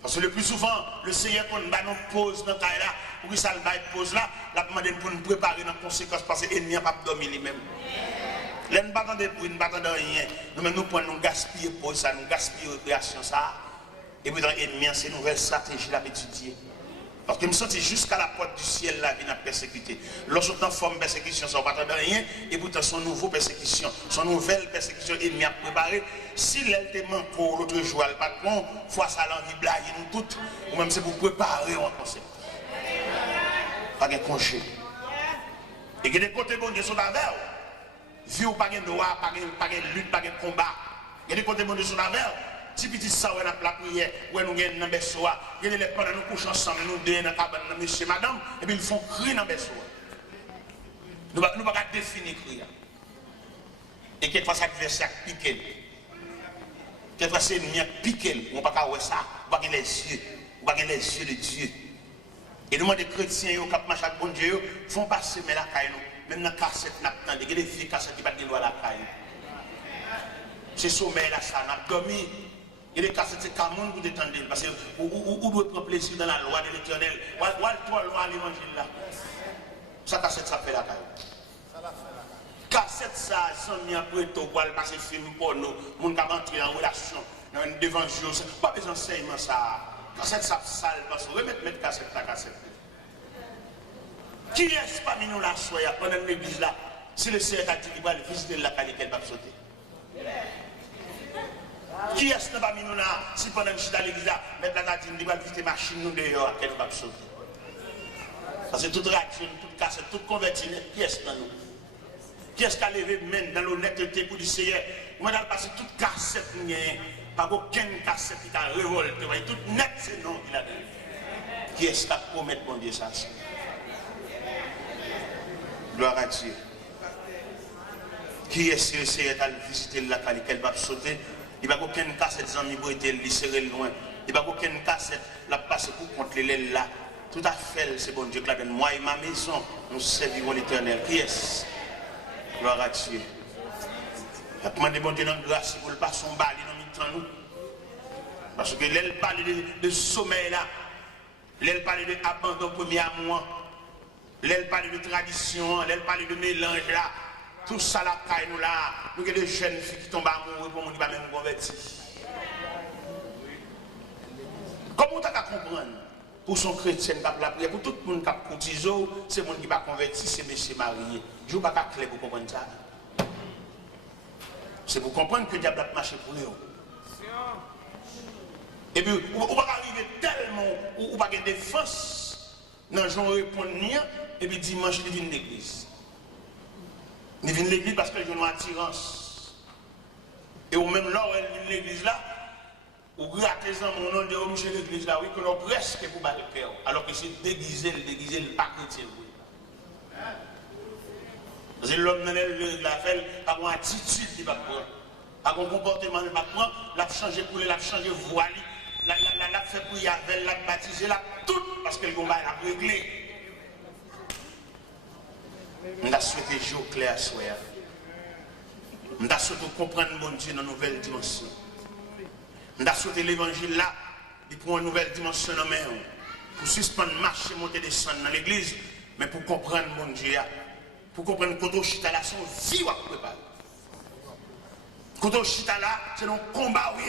Parce que le plus souvent, le Seigneur, quand nous pause dans le cas là, pour que ça le pause là, la demande pour nous préparer dans les conséquences parce que l'ennemi n'a pas dormi lui-même. Là, nous ne battons de bruit, nous ne battons de rien. Nous-mêmes, nous prenons nous gaspiller pause ça, nous gaspiller récréation ça. Et puis, dans l'ennemi, c'est une nouvelle stratégie à étudier. Parce que je me sens jusqu'à la porte du ciel, la vie n'a persécuté. Lorsqu'on en forme persécution, ça ne va pas de rien. Et pourtant, son nouveau persécution, son nouvelle persécution, l'ennemi a préparé. Si elle te manque l'autre jour, le patron, fois ça l'envie de blaguer nous toutes, ou même c'est pour préparer en conséquence. Pas de congé. Et que des côtés bon Dieu sont avec vie ou pas de droit, pas de lutte, pas de combat. Et des côtés bon Dieu sont avec si petit ça, on a la prière, où nous gagnons dans le berceau, il y a les parents nous couchent ensemble, nous deux dans la cabane, monsieur, madame, et puis ils font crier dans le berceau. Nous ne pouvons pas définir crier. Et quelquefois, ça adversaire piqué. Quelquefois, c'est ennemi piqué. On ne peut pas voir ça. On ne peut pas les yeux. On ne peut pas les yeux de Dieu. Et nous, des chrétiens, qui marchent avec bon Dieu, font passer mais la caille. Même dans la cassette, il y a des filles cassettes qui ne pas la caille. C'est sommeil là, ça, on a dormi. Et les cassettes, c'est quand même pour détendre. Parce que vous doit prendre plaisir dans la loi de l'Éternel. Ou toi, loi à l'évangile là. Ça, cassette, ça fait la caille. Cassette, ça, sans mis après, tu vas passer film porno. Mon qui va entrer en relation devant Dieu. Pas besoin d'enseignement, ça. Cassette, ça sale. Parce que remettre cassette, la cassette. Qui est-ce parmi nous là, soya, pendant l'église là? Si le Seigneur a dit qu'il va visiter la caille, qu'elle va sauter. Qui est-ce que parmi nous là, si pendant que je suis à l'église là, mettre la natine, il va visiter la machine, nous dehors, qu'elle va sauter. Parce que toute réaction, toute cassette, toute convertie, qui est-ce que nous? Qui est-ce qui a levé main dans l'honnêteté pour dire Seigneur? Moi, dans le passé, toute cassette, pas aucune cassette qui a révolté, toute net, c'est non qu'il a donné. Qui est-ce qui a promis bon Dieu ça? Gloire à Dieu. Qui est-ce que le Seigneur a visité la caille, qu'elle va sauter? Il n'y a pas aucune cassette, les amis, pour être serré loin. Il n'y a pas aucune cassette, la passe pour contre les là. Tout à fait, c'est bon Dieu qui l'a donné. Moi et ma maison, nous servirons l'Éternel. Qui est-ce? Gloire à Dieu. Je demande bon Dieu dans la grâce pour le pas son bali dans le temps nous. Parce que l'elle parle de sommeil là, l'elle parle de abandon premier amour, l'elle parle de tradition, l'elle parle de mélange là. Tout ça là, nous là, nous avons des jeunes filles qui tombent amoureux pour nous qui ne sont pas même convertis. Comment tu as comprendre? Pour son chrétien qui a la prière, pour tout le monde qui a cotisé, c'est le monde qui va convertir, c'est monsieur marié. Je ne sais pas clair pour comprendre ça. C'est pour comprendre que le diable a marché pour eux. Et puis, on va arriver tellement, on va avoir des défense dans le genre répondre, et puis dimanche, il vient de l'église. Il vient de l'église parce que j'ai une attirance. Et au même là où elle vient de l'église là, ou gratter mon nom de homme chez l'église là, oui, que l'on presque pour battre le cœur. Alors que c'est déguisé, le pas chrétien. Parce que l'homme l'a fait par une attitude, il va prendre. Par un comportement, il va prendre, l'a changé pour l'a changé voile, l'a fait prier avec, l'a baptisé, l'a tout, parce que le combat l'a réglé. On a souhaité jouer au clair à soi. On a souhaité comprendre mon Dieu dans une nouvelle dimension. On a souhaité l'évangile là, pour une nouvelle dimension dans main. Pour suspendre, marcher, monter, descendre dans l'église, mais pour comprendre mon Dieu. Pour comprendre que Koto Chita là, son vie à préparer. Koto Chita là, c'est un combat, oui.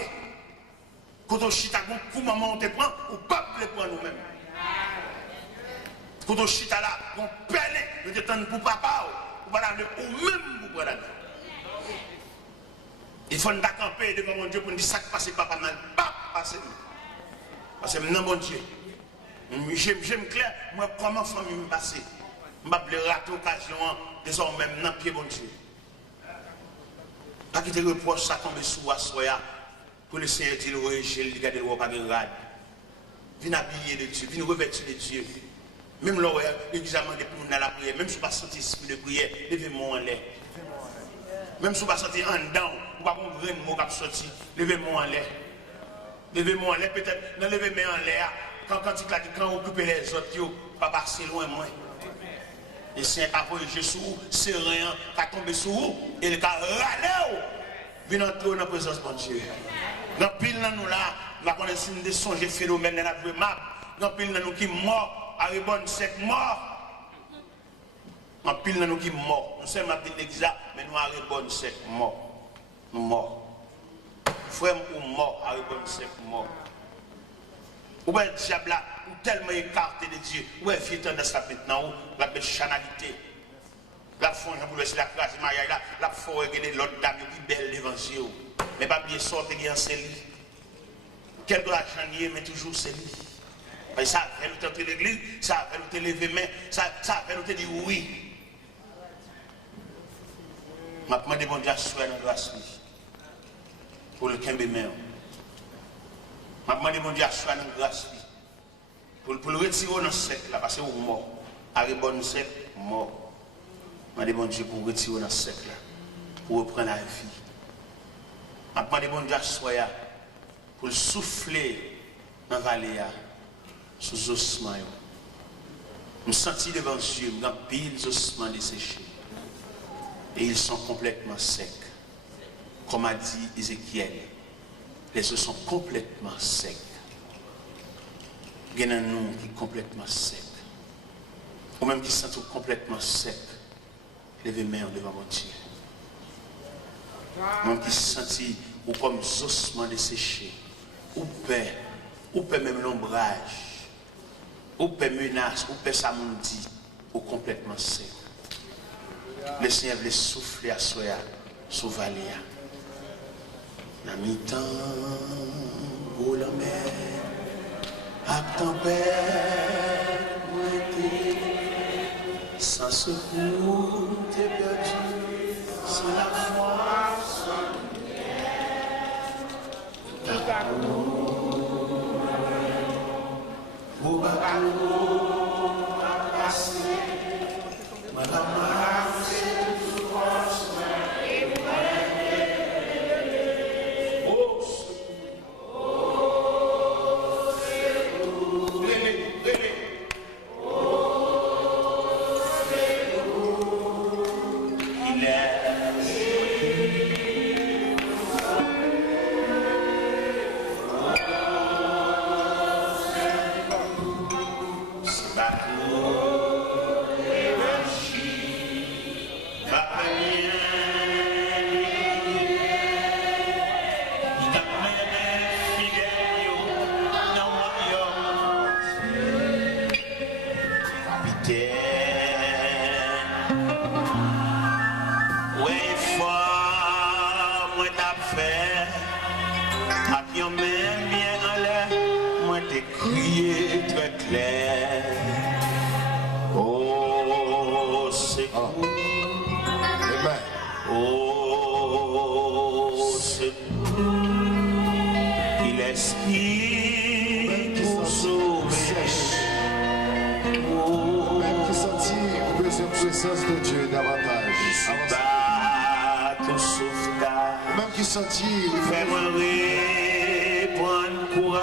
Koto Chita, pour maman, on te prend, ou pas le prendre nous-mêmes. Koto Chita là, on pèle, nous te tendons pour papa, ou pas ou même pour prendre. Il faut nous camper devant mon Dieu pour nous dire ça qui passe papa mal, pas passer. Parce que non, mon Dieu, j'aime clair, moi, comment famille me passer. Je vais rater l'occasion désormais dans le pied, mon Dieu. Pas quitter le reproche, ça tombe sous Assoya. Pour le Seigneur dit, le rejet, le garder le pas de rade. Viens habiller de Dieu, viens revêtir de Dieu. Même là, l'examen de pour dans la prière, même si vous ne pas sentir esprit de prière, levez-moi en l'air. Même si vous ne pas sentir en dedans, vous ne pas comprendre le mot qui a sorti, levez-moi en l'air. Levez-moi en l'air, peut-être, non, levez-moi en l'air. Quand vous occupez les autres, vous ne pas passer loin, moi. Et c'est un voyager sur vous, c'est rien, qui a tombé sur vous, et il a râlé, vient entrer dans la présence de Dieu. Dans pile dans nous là, la connaissance des songes et phénomènes dans la vraie map, dans pile dans nous qui mort, à bonne sec mort. Dans pile dans nous qui mort, nous sommes à l'église là, mais nous à bonne sec mort. Nous morts. Frère ou mort, à bonne sec mort. Ou bien le diable là, ou tellement écarté de Dieu, ou est vieux tendance là maintenant, ou la belle chanalité. La fond, je voulais la classe, la faut regarder l'autre dame qui belle devant Dieu. Mais pas bien sortir qui en c'est lui. Quel doit changer, mais toujours c'est lui. Parce que ça fait nous tenter l'église, ça fait nous te lever main, ça fait nous te dire oui. Je demande bon Dieu à soi dans la grâce pour le Kembe Mère. Je demande bon Dieu à soi dans la grâce pour le retirer dans le sec là, parce que vous mort. Avec bon sec, mort. Je demande bon Dieu pour retirer dans le sec là, pour reprendre la vie. Je demande bon Dieu à soi pour souffler dans la vallée sous les ossements. Je me sentis devant Dieu, je me pile les ossements desséchés. Et ils sont complètement secs. Comme a dit Ézéchiel, les os sont complètement secs. Il y a un nom qui est complètement sec. Ou même qui sont complètement secs. Levez main devant mon Dieu. Même qui se sentit ou comme ossements desséchés. Ou paix même l'ombrage. Ou paix menace, ou paix samundi, ou complètement sec. Le Seigneur veut souffler à soi, sous vallée. La mi-temps, où la mer, à tempête, sans secours, t'es perdu, sans la foi, sans lumière. Au bateau, à passer, madame. j'ai crié très clair. Oh, secours. Amen. Oh, secours. Il est qui pour sauver. Même qui sentit le besoin de présence de Dieu davantage. Même qui sentit fais-moi prendre courage.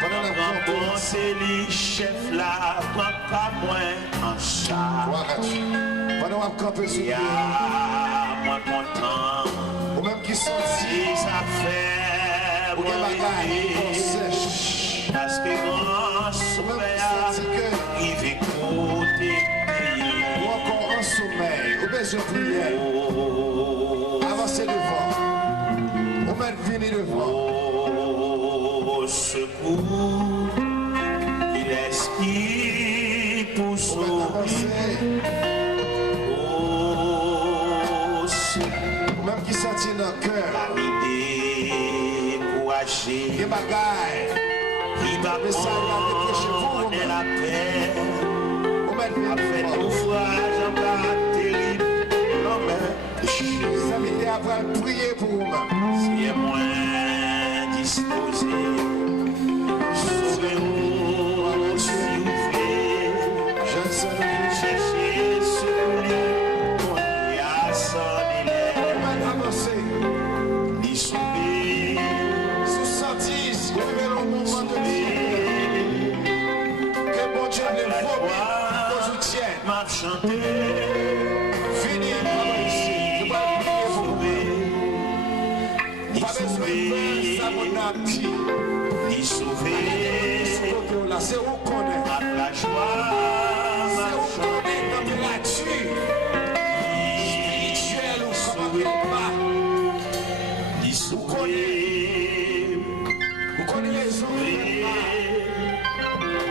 pendant la Bon, c'est lui, chef là, prends pas moins en charge. pendant la campé sur pied. Moi content. Ou même qui sentit ça fait ou des bagailles sèche. Parce que grand sommeil il vit côté. Ou encore en sommeil, ou besoin de prière. Avancez devant. Ou même venir devant. Oh, secours, il est qui pour sauver. Oh, secours, même qui sentit dans le cœur. L'idée pour agir. Des bagailles. Il va prendre la paix. Ou même après l'ouvrage en bas terrible. Non mais, ça m'était après prier pour vous-même. si est moins disposé. Sauvez-nous, s'il vous plaît. Je ne sais pas. Cherchez celui qui a son élève. Même avancer. L'y sauver. Sous sentisse, révélons le moment de Dieu. Que bon Dieu les vomit, nous soutienne. M'a chanté. Fini, maman ici. Je vais prier pour vous. Pas besoin de faire ça, mon ami. L'y sauver. C'est où qu'on est. La joie. C'est où qu'on est, température. Spirituelle ou comment pas. L'y sauver. Vous connaissez les autres.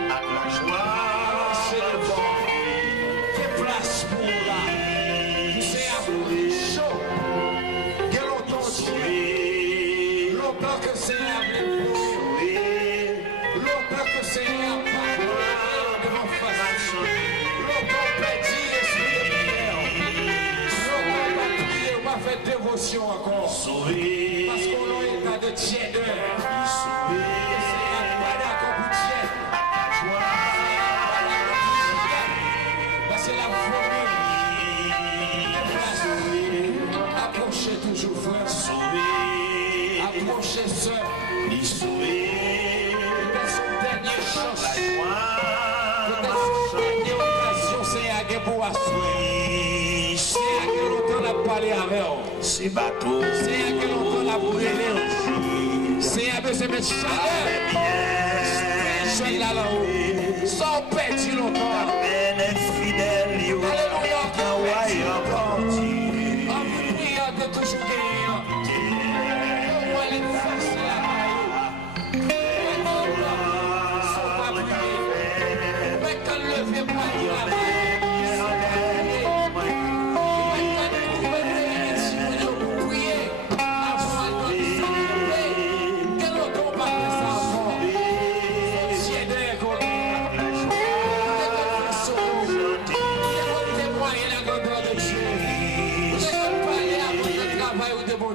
La joie. C'est le bon. Fais place pour là. C'est à vous chaud. Quel longtemps Dieu. Longtemps que c'est à vous. Longtemps que c'est à vous. Devant face. Longtemps petit esprit de prière. Longtemps pas prier, on va faire dévotion encore. Parce qu'on est en état de tièdeur. C'est à pas d'accord pour tiède. C'est la famille. Approchez toujours, frère. Approchez, sœur. C'est son dernière chance. Peut-être dernière occasion, c'est à gué pour assurer. C'est à quel longtemps la parler avec vous. C'est bateau. C'est à quel longtemps la brûler. C'est à besoin de mettre chaleur. Spirituel là-haut. Sans perdre longtemps. Alléluia. En prière de toujours gagner. On va les forcer la maille. Mais quand le vieux pas la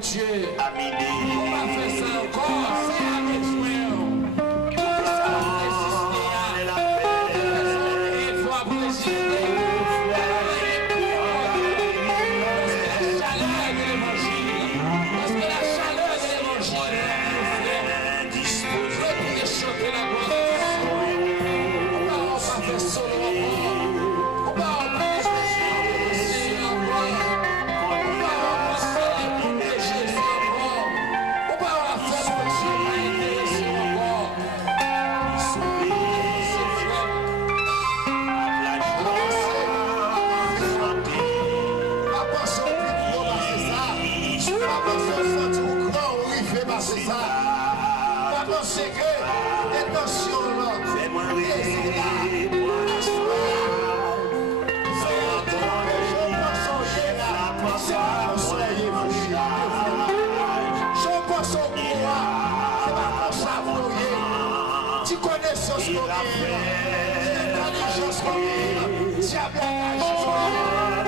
Dieu, on va faire ça encore, c'est à besoin. Il faut apprécier la chaleur de l'évangile. Parce que la chaleur de l'évangile est chanter la gloire. On va faire solo encore. On va c'est ça. Pas penser que l'intention là, c'est là. Je pense au pouvoir, c'est pas comme ça, vous voyez. Si connaissance qu'on a, si intelligence qu'on a, si abattage qu'on a,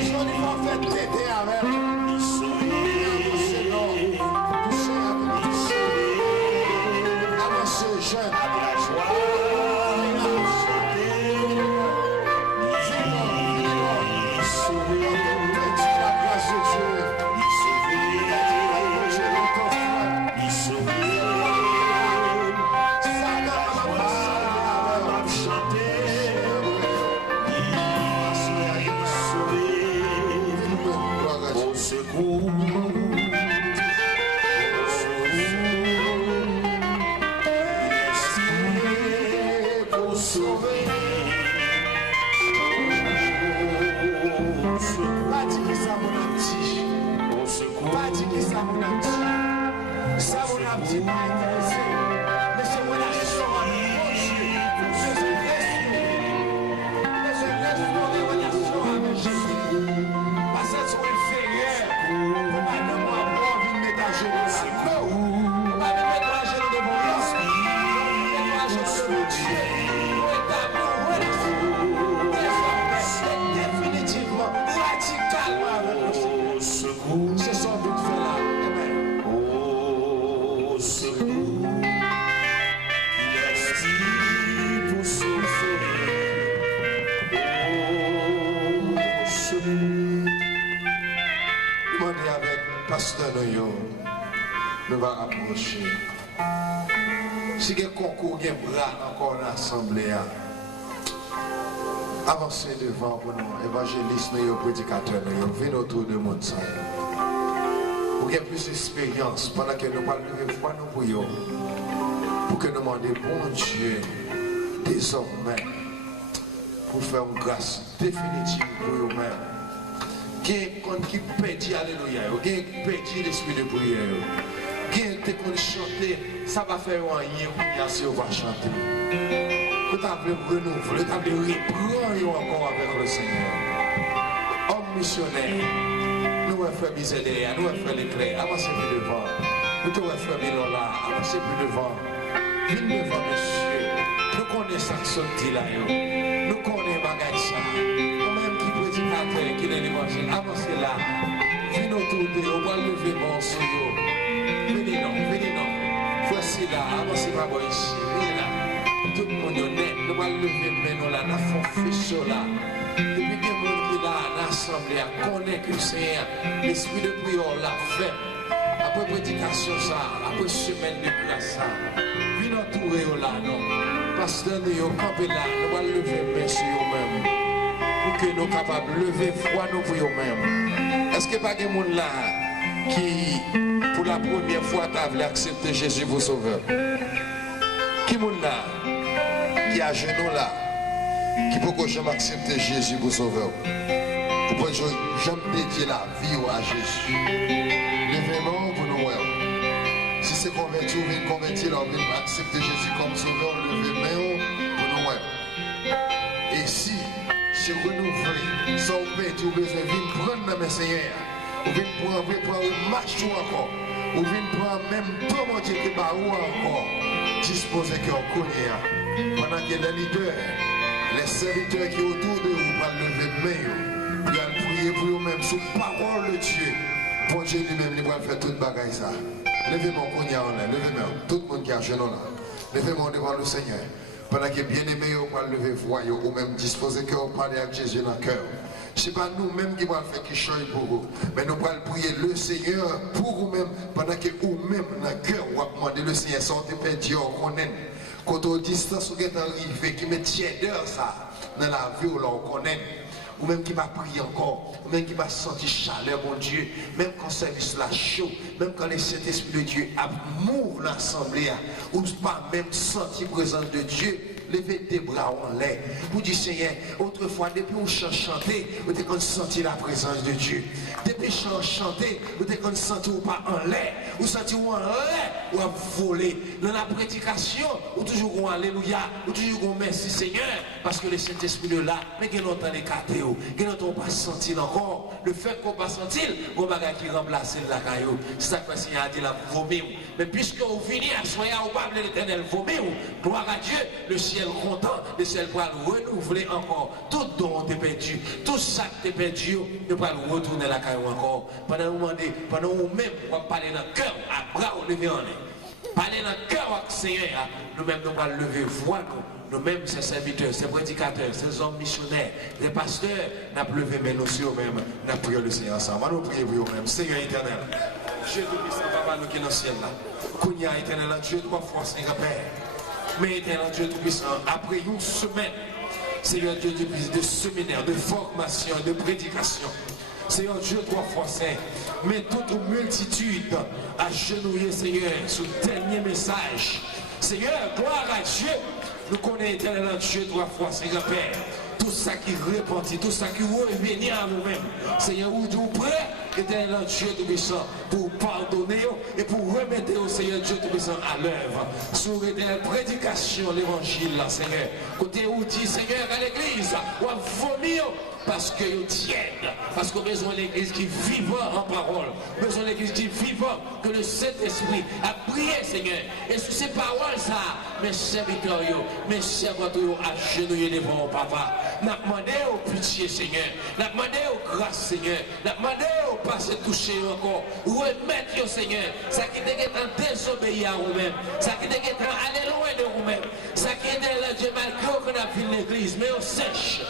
ils ont dit fait t'aider avec. Avancez, jeune. Nous va approcher. Si il y a un concours, il y a un bras encore dans l'assemblée, avancez devant pour nous, évangélistes, nous, prédicateurs, nous, venez autour de monde. Pour qu'il y ait plus d'expérience, pendant que nous parlons de foi, nous prions, pour que nous demandions, bon Dieu, désormais, pour faire une grâce définitive pour vous-même. Qui perdit, alléluia, qui perdit l'esprit de prière, qui qu'on chanter, ça va faire rien si on va chanter. Vous avez renouvelé, vous avez repris encore avec le Seigneur. Homme missionnaire, nous avons fait misère, nous avons fait l'éclair, avancez plus devant. Nous avons fait Milola, avancez plus devant. Venez devant, monsieur. Nous connaissons ça, dit là, nous connaissons bagage ça. Qui est l'évangile, avancez là, venez autour de vous, on va lever mon sur vous. Venez non, voici là, avancez ma voix ici, venez là. Tout le monde est honnête, nous allons lever maintenant là, nous faisons fichu là. Depuis que le monde qui est là, l'assemblée, connaît que le Seigneur, l'esprit de prière l'a fait. Après prédication ça, après semaine de grâce ça, venez entourer là, non. Parce que nous campons là, nous allons lever monsieur vous-même. Pour que nous soyons capables de lever foi nous pour nous-mêmes. Est-ce qu'il n'y a pas de gens là qui, pour la première fois, a accepté Jésus pour sauveur? Qui est là qui a genoux là, qui peut jamais accepter Jésus pour sauveur? Pour que jamais dédier la vie à Jésus. Levez-moi pour nous. Si c'est converti ou bien converti, on va accepter Jésus comme sauveur, levez-moi pour nous. Et si c'est renouvelé, sans paix, tu as besoin de prendre dans mes seigneurs, ou de prendre une marche encore, ou de prendre même tout mon Dieu qui va encore, disposer qu'on connaît. Pendant que les leaders, les serviteurs qui sont autour de vous, vont lever main, ils vont prier pour eux-mêmes sous parole de Dieu. Pour Dieu lui-même, il va faire toute bagaille ça. Levez-moi qu'on y a en l'air, levez-moi, tout le monde qui a genou là, levez-moi devant le Seigneur. Pendant que bien-aimés, on va lever voix, ou même disposer que on parle avec Jésus dans le cœur. Ce n'est pas nous-mêmes qui allons faire qui change pour vous, mais nous allons prier le Seigneur pour vous-même, pendant que vous-même dans le cœur, vous allez demander le Seigneur, sortez faire Dieu, on connaît. Quand on distance, vous êtes arrivé, qui met tièdeur ça, dans la vie, on connaît. Ou même qui va prier encore, ou même qui va sentir chaleur, mon Dieu, même quand le service là chaud, même quand le Saint-Esprit de Dieu a mouve l'assemblée, ou pas même sentir la présence de Dieu, levez tes bras en l'air. Vous dites Seigneur, autrefois, depuis on chantait, vous avez senti la présence de Dieu. Depuis on chantait, vous avez senti ou pas en l'air, vous sentez ou en l'air. ou à voler. Dans la prédication, ou toujours un alléluia, ou toujours un merci Seigneur, parce que le Saint-Esprit est là, mais qu'il entend les catéos, qu'il n'entend pas sentir encore. Le fait qu'on pas sentir, on va qui remplace la caillou. C'est ça que le Seigneur a dit la vomir. Mais puisque vous venez à soyer au Pable l'Éternel vomir, gloire à Dieu, le ciel content, le ciel va renouveler encore. Tout don est perdu, tout ça qui est perdu, ne va retourner la caillou encore. Pendant un moment, pendant nous-mêmes, on va parler dans le cœur, à bras lever en l'air. Parler dans le cœur avec le Seigneur, nous-mêmes, nous allons lever voix nous. Nous-mêmes, ces serviteurs, ces prédicateurs, ces hommes missionnaires, les pasteurs, nous avons levé mais nous eux-mêmes, nous avons prié le Seigneur ensemble. Nous prions pour eux-mêmes. Seigneur éternel, Dieu tout-puissant, Papa, nous qui est dans le ciel là. Kounia éternel, Dieu trois fois, Seigneur Père. Mais éternel, Dieu tout-puissant, après une semaine, Seigneur Dieu de séminaire, de formation, de prédication. Seigneur Dieu, trois fois saint, mais toute multitude agenouillée, Seigneur, sous le dernier message. Seigneur, gloire à Dieu, nous connaissons éternel Dieu, trois fois, Seigneur Père. Tout ça qui repentit, tout ça qui revient à nous-mêmes. Seigneur, où nous prêts, éternel Dieu Tout-Puissant, pour pardonner et pour remettre au Seigneur Dieu Tout-Puissant à l'œuvre. Sur la prédication, l'évangile, Seigneur. Côté où dit, Seigneur, à l'église, on va vomir. Parce que nous tiennent, parce qu'on a besoin de l'église qui vivant en parole, besoin de l'église qui vivant, que le Saint-Esprit a prié, Seigneur. Et sous ces paroles, ça, mes serviteurs, mes serviteurs, agenouillés devant papa. N'a demandé au pitié, Seigneur. N'a demandé au grâce, Seigneur. N'a demandé au passé toucher encore. Remettre, Seigneur, ça qui est en désobéir à vous-même, ça qui est en aller loin de vous-même, ça qui est dans Dieu malgré qu'on a vu l'église, mais on sèche,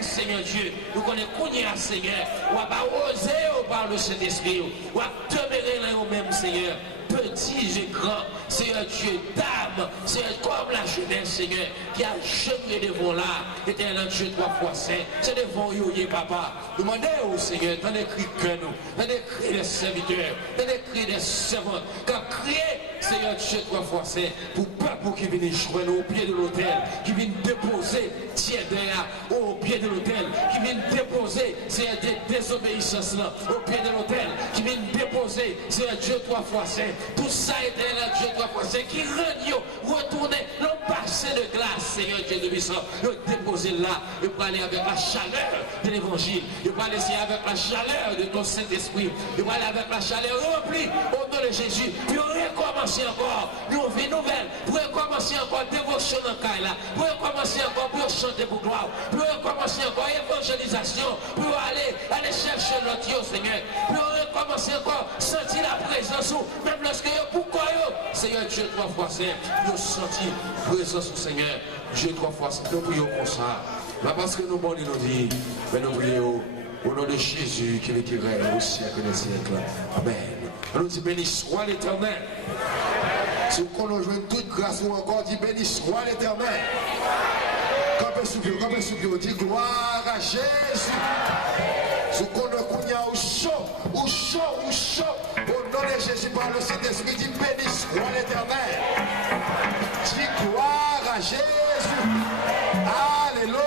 Seigneur Dieu. Nous connaissons Kounia, Seigneur. On va pas oser par le Saint-Esprit. On va demeurer là nous-mêmes, Seigneur. Petit et grand, Seigneur Dieu, dame, Seigneur, comme la jeunesse, Seigneur, qui a jeté devant là, éternel Dieu, trois fois saint, c'est devant vous, papa. Demandez au Seigneur, dans les cris que nous, dans les cris des serviteurs, dans les cris des servantes, quand crier, Seigneur Dieu, trois fois saint, pour peuple qui vient joindre au pied de l'autel, qui vient déposer, tiens derrière, au pied de l'autel, qui vient déposer, Seigneur, des désobéissances là, au pied de l'autel, qui vient déposer, Seigneur Dieu, trois fois saint. Tout ça était là, Dieu trois fois saint, qui retourner, non passé de glace, Seigneur Dieu de puissant, déposer là, et pour aller avec la chaleur de l'évangile, et pour aller avec la chaleur de ton Saint-Esprit, et pour aller avec la chaleur remplie au nom de Jésus, puis recommencer encore, une vie nouvelle, pour recommencer encore dévotion dans le cas là, pour recommencer encore pour chanter pour gloire, pour recommencer encore évangélisation, pour aller chercher l'autre Seigneur, pour recommencer encore sentir la présence, même lorsque pourquoi Seigneur Dieu trois fois saint, nous senti présence du Seigneur, Dieu trois fois saint, nous prions comme ça, pas parce que nous bons nous dit, mais nous prions au nom de Jésus qui est règne au siècle des siècles. Amen. Nous disons béni soit l'Éternel. Si vous connaissez toute grâce ou encore dit béni soit l'Éternel. Campez sous Dieu, dit gloire à Jésus. Si vous connaissez au chaud, au nom de Jésus par le Saint-Esprit, dit béni soit l'Éternel. Dit gloire à Jésus. Alléluia.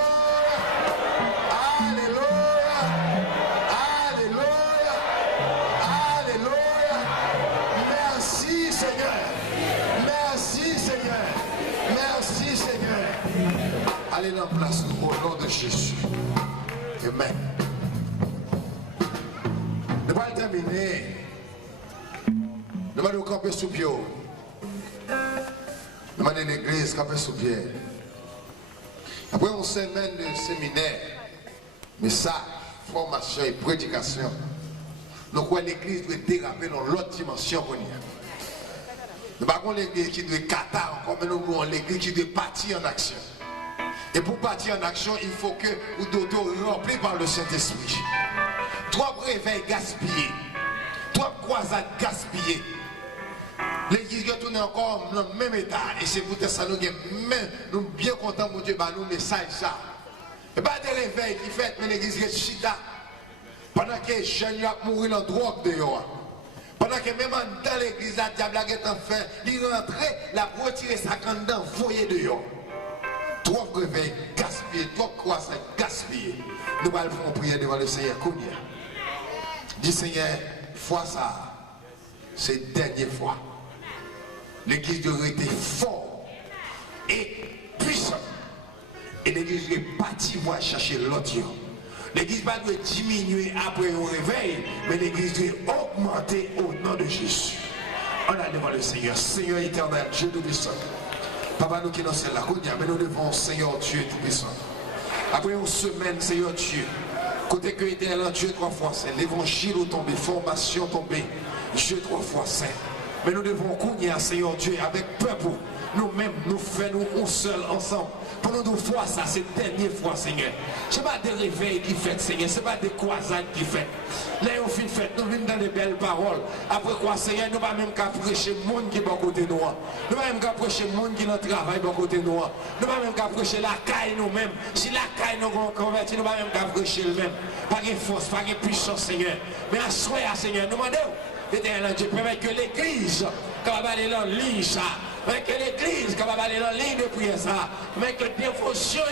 Allez dans la place au nom de Jésus. Amen. Nous allons terminer. Nous allons camper sous pied. Nous allons l'église camper sous pied. Après une semaine de séminaire, message, formation et prédication, nous croyons que l'église doit déraper dans l'autre dimension. Nous avons l'église qui doit catar encore, mais nous avons l'église qui doit partir en action. Et pour partir en action, il faut que vous soyez remplis par le Saint-Esprit. Trois réveils gaspillés, trois croisades gaspillées. L'église retourne encore dans le même état. Et c'est pour ça que nous sommes bien contents, mon Dieu, nous message ça. Et pas des réveils qui fait que l'église est chita. Pendant que les jeunes mourent dans la drogue dehors. Pendant que même dans l'église, la diable est en fait, il rentre, la retirer sa canne dans foyer dehors. Trois réveils gaspillés, trois croisades gaspillées. Nous allons faire prier devant le Seigneur. Dis Seigneur, fois ça, c'est la dernière fois. L'église doit être forte et puissante. Et l'église doit partir pour chercher l'autre. L'église ne doit diminuer après un réveil, mais l'église doit augmenter au nom de Jésus. On a devant le Seigneur, Seigneur éternel, Dieu Tout-Puissant. Papa, nous qui nous sommes là, mais nous devons, Seigneur Dieu Tout-Puissant. Après une semaine, Seigneur Dieu, côté que éternel, Dieu 3 fois saint, l'évangile est tombé, formation tombée, Dieu 3 fois saint. Mais nous devons connaître, Seigneur Dieu, avec peuple, nous-mêmes, nous faisons nous seul ensemble. Pour nous fois ça, c'est la dernière fois, Seigneur. Ce n'est pas des réveils qui fait, Seigneur. Ce n'est pas des croisades qui fait. Là, on finit fait, nous venons dans des belles paroles. Après quoi, Seigneur, nous ne pouvons même qu'à prêcher le monde qui est à côté de nous. Nous ne pouvons même qu'à prêcher le monde qui est dans le travail à côté de nous. Nous ne pouvons même qu'à prêcher la caille nous-mêmes. Si la caille nous convertit, nous ne pouvons même qu'à prêcher le même. Pas de force, pas de puissance, Seigneur. Mais à ce moment, Seigneur, nous demandons, éternel Dieu, permet que l'Église, quand va aller dans l'île, ça. Mais que l'église capable d'aller dans la ligne de prière ça, mais que dévotion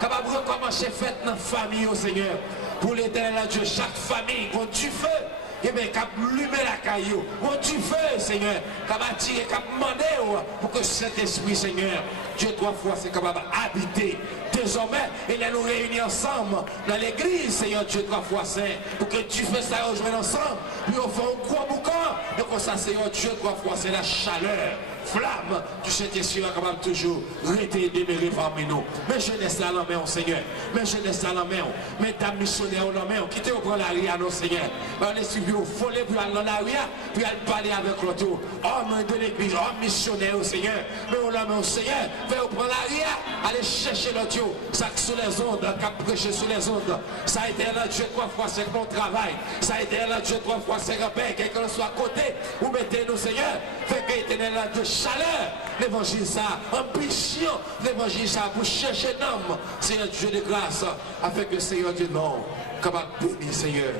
capable de recommencer fête dans la famille au Seigneur. Pour l'éternel Dieu, chaque famille, quand tu fais, et bien cap lumer la caillou, quand tu fais, Seigneur, capable attirer, capable demander pour que cet esprit, Seigneur, Dieu 3 fois c'est capable d'habiter. Désormais, il est nous réunis ensemble dans l'église, Seigneur Dieu 3 fois saint, pour que tu fasses ça rejoindre ensemble, puis on fait un gros boucan, et comme ça, Seigneur Dieu 3 fois c'est la chaleur. Flamme du Saint-Esprit capable toujours rester demeurer parmi nous. Mais jeunesse là la main, Seigneur. Mais jeunesse là la main. Mais ta missionnaire la main. Quittez au prendre la ria, non, Seigneur. On est suivi au folie pour aller dans la ria, puis aller parler avec l'autre. Homme de l'église, homme missionnaire au Seigneur. Mais on la main au Seigneur. Fais au prendre la ria, aller chercher l'autre. Ça sous les ondes, cap prêcher sous les ondes. Ça a été là Dieu 3 fois c'est mon travail. Ça a été là Dieu 3 fois c'est grand-père. Quelqu'un soit à côté. Ou mettez-nous, Seigneur. Fait que éternel là Dieu chaleur, l'évangile ça, ambition, l'évangile ça pour chercher l'homme, Seigneur Dieu de grâce, afin que Seigneur Dieu non, capable de bénir Seigneur.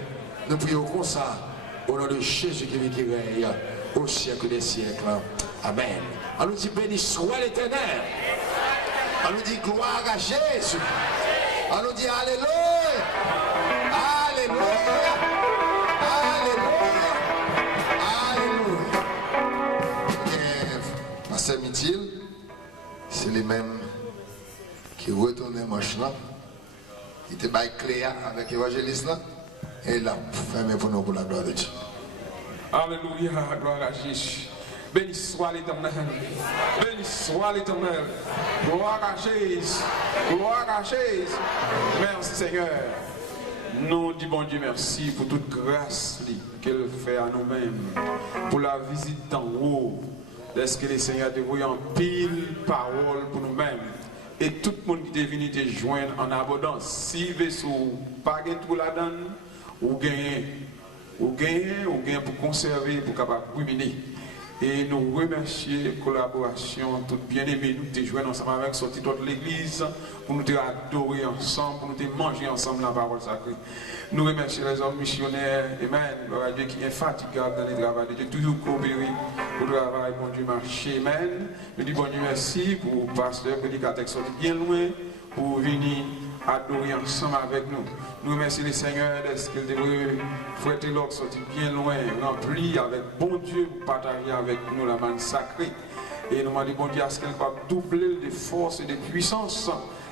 Nous prions comme ça, au nom de Jésus qui vit qui règne, au siècle des siècles. Amen. On nous dit béni soit l'Éternel. On nous dit gloire à Jésus. On nous dit alléluia. Alléluia. Pasteur Mithil, c'est les mêmes qui retournaient manche là. Il était bail clair avec l'évangéliste là. Et il a fermé pour nous pour la gloire de Dieu. Alléluia, gloire à Jésus. Béni soit l'Éternel. Béni soit l'Éternel. Gloire à Jésus. Gloire à Jésus. Merci Seigneur. Nous disons bon Dieu merci pour toute grâce qu'elle fait à nous-mêmes. Pour la visite d'en haut. Est-ce que le Seigneur te voyait en pile parole pour nous-mêmes et tout le monde qui est venu te joindre en abondance. Si vaisseau pas gain tout la donne, ou gain pour conserver, pour capable ruminer. Et nous remercions la collaboration, tout bien-aimé, nous te joindre ensemble avec sorti de l'église, pour nous te adorer ensemble, pour nous te manger ensemble la parole sacrée. Nous remercions les hommes missionnaires, Amen, gloire à Dieu qui est infatigable dans le travail de Dieu, toujours coopéré pour le travail, bon Dieu marché, Amen. Nous disons bon Dieu merci pour le pasteur, prédicateur qui sorti bien loin, pour venir adorer ensemble avec nous. Nous remercions le Seigneur de ce qu'il devrait frère Télor sorti bien loin, rempli avec bon Dieu pour partager avec nous la main sacrée. Et nous demandons bon Dieu à ce qu'il va doubler de force et de puissance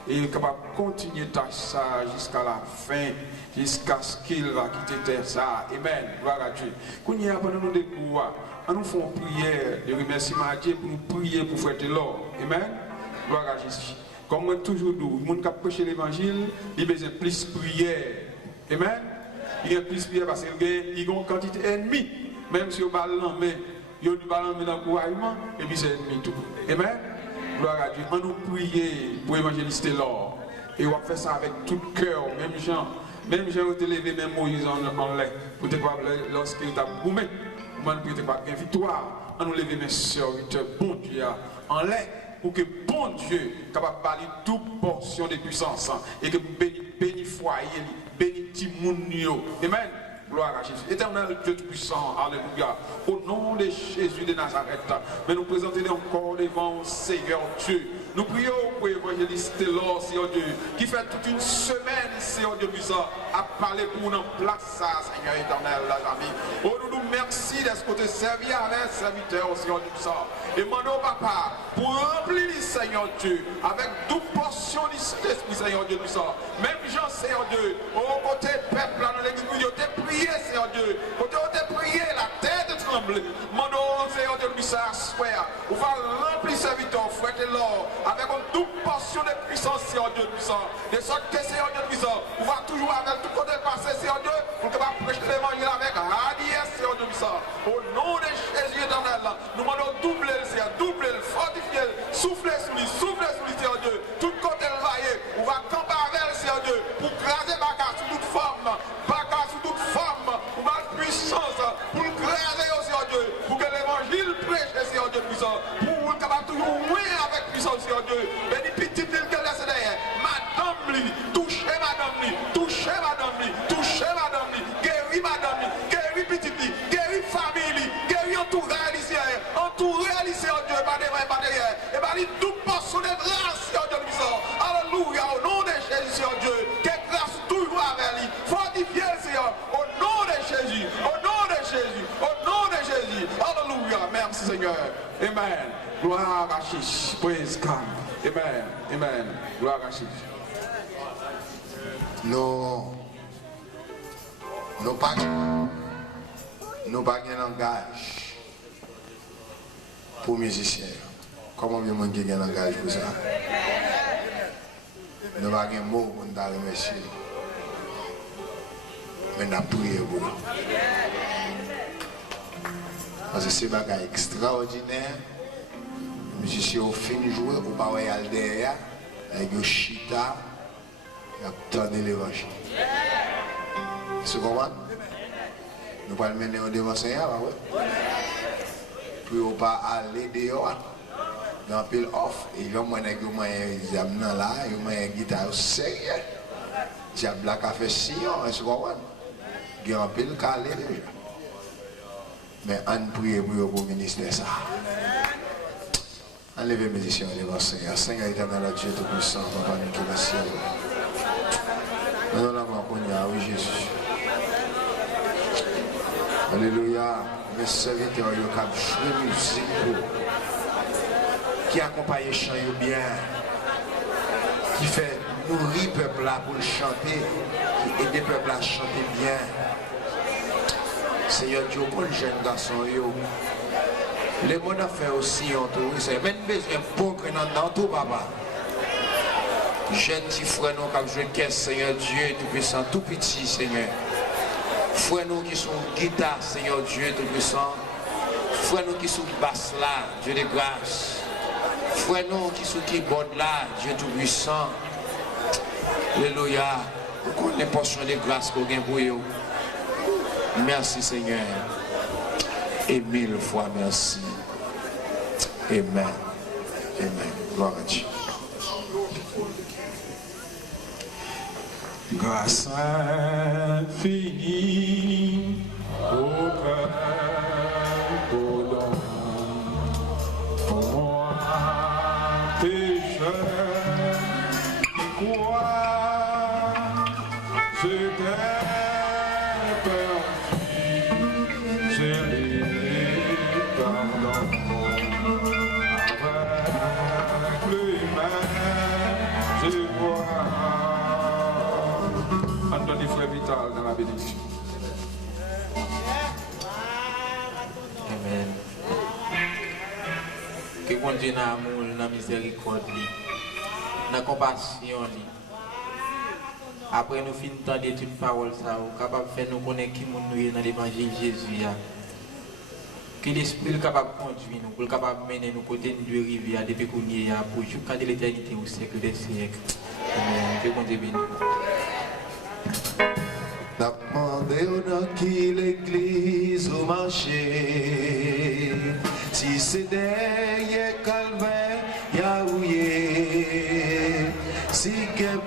et capable de continuer ça jusqu'à la fin, jusqu'à ce qu'il va quitter terre ça. Amen. Gloire à Dieu. Quand nous avons des pouvoirs, nous faisons prière de remerciement à Dieu pour nous prier pour frère Télor. Amen. Gloire à Jésus. Comme moi toujours dit, le monde qui a prêché l'évangile, il a besoin de plus de prière. Amen. Il y a plus de prière parce qu'il y a une quantité d'ennemis. Même si on parle en main, il y a du ballon dans le couragement, et puis c'est ennemi tout. Amen. Gloire à Dieu. On nous prie pour évangéliser l'or. Et on va faire ça avec tout cœur, même gens. Même gens ont élevé, même Moïse en l'air. Pour te voir lorsqu'il t'a boumé, on nous prie de voir une victoire. On nous lève mes serviteurs, bon Dieu, en l'air. Pour que bon Dieu capable de parler toute portion de puissance et que béni foyer, béni Timounio. Amen. Gloire à Jésus. Éternel Dieu Tout-Puissant, alléluia. Au nom de Jésus de Nazareth, mais nous présentons encore devant Seigneur Dieu. Nous prions pour l'évangéliste Taylor, Seigneur Dieu, qui fait toute une semaine, Seigneur Dieu, à parler pour nous en place, ça, Seigneur éternel, les amis. Oh, nous nous merci d'être côté servi avec serviteur, Seigneur Dieu, et demandons, Papa, pour remplir, Seigneur Dieu, avec toute portion du Saint-Esprit, Seigneur Dieu, même Jean, Seigneur Dieu, au côté peuple, dans l'église, nous avons prié, Seigneur Dieu, côté où tu prié, la tête tremble. Demandons, Seigneur Dieu, à soir, on va remplir serviteur, frère et l'or, avec une double portion de puissance, Seigneur Dieu puissant. De sorte que, Seigneur Dieu puissant, on va toujours avec tout côté passé, Seigneur Dieu, pour que va prêcher l'évangile avec radiesse, Seigneur Dieu puissant. Au nom de Jésus éternel, nous demandons doubler le Seigneur, doubler le, fortifier le, souffler sous lui, Seigneur Dieu. Tout côté le vaillé, on va camper avec le Seigneur Dieu, pour craser Baka sous toute forme, Baka sous toute forme, on va la puissance, pour le craser au Seigneur Dieu, pour que l'évangile prêche, Seigneur Dieu puissant, pour le capable toujours moins avec puissance, Seigneur Dieu. Béni petit ville que laisse derrière. Madame lui, touchez madame lui, touchez madame lui, touchez madame lui, guéris madame lui, guéris petit lui, guéris famille lui, guéris entourage ici, entourage ici, Seigneur Dieu, pas devant, pas derrière. Et bien, il tout portion de grâce, Seigneur Dieu puissant. Alléluia, au nom de Jésus, Seigneur Dieu, que grâce toujours avec lui. Fortifiez, Seigneur, au nom de Jésus, au nom de Jésus, au nom de Jésus. Alléluia, merci Seigneur. Amen. Gloire à Jésus. Praise God. Amen. Amen. Gloire à Jésus. Nous pas de langage pour musiciens. Comment vous avez un langage pour ça? Nous pas de mot pour nous remercier. Mais nous prions pour vous. Parce que c'est un bagage extraordinaire. Les musiciens ont fini de jouer, ou pas aller derrière, avec le chita, et attendre l'évangile. Vous comprenez? Nous ne pouvons pas mener en devant Seigneur, puis on ne peut pas aller dehors, dans un pile off, et il y a des gens là, il y a des guitares sérieux, il y a des café sillon, vous comprenez? Il y a un pile calé déjà. Mais on prie pour le ministère ça. Enlevez mes musiciens devant le Seigneur. Seigneur éternel, Dieu Tout-Puissant, Papa qui est dans le ciel. Nous allons oui Jésus. Alléluia. Mes serviteurs, ils ont joué musique qui accompagne le chant bien, qui fait nourrir le peuple là pour le chanter, qui aide le peuple à chanter bien. Seigneur Dieu, pour les jeunes garçons, les mots a fait aussi en tout, c'est même besoin de progrès dans tout, papa. Jeunes petits frères, nous qui jouent caisse, Seigneur Dieu, Tout-Puissant, tout petit, Seigneur. Frères nous qui sont guitare, Seigneur Dieu, Tout-Puissant. Frères nous qui sont basse là, Dieu de grâce. Frères nous qui sont keyboard là, Dieu Tout-Puissant. Alléluia. Vous connaissez les portions de grâce qu'on a pour vous. Merci Seigneur. Et 1000 fois merci. Amen. Amen. Gloire à Dieu. Grâce infinie au Père, pour moi, pécheur qui croit, j'étais perdu, j'ai les pardons avec les mains, je vois. Anthony Frère Vital dans la bénédiction. Amen. Que bon Dieu n'a amour, n'a miséricorde, n'a compassion. Après nous finissons d'entendre toute parole, ça, nous capable de faire nous connaître qui nous dans l'évangile Jésus. Que l'Esprit est capable de conduire nous, pour capable de mener nous côté de rivière depuis qu'on y est pour jusqu'à l'éternité au siècle des siècles. Amen. Que bon Dieu bénisse. N'a demandé dans qui l'église au marché. Si c'est derrière Calvaire, Yahoué. Si que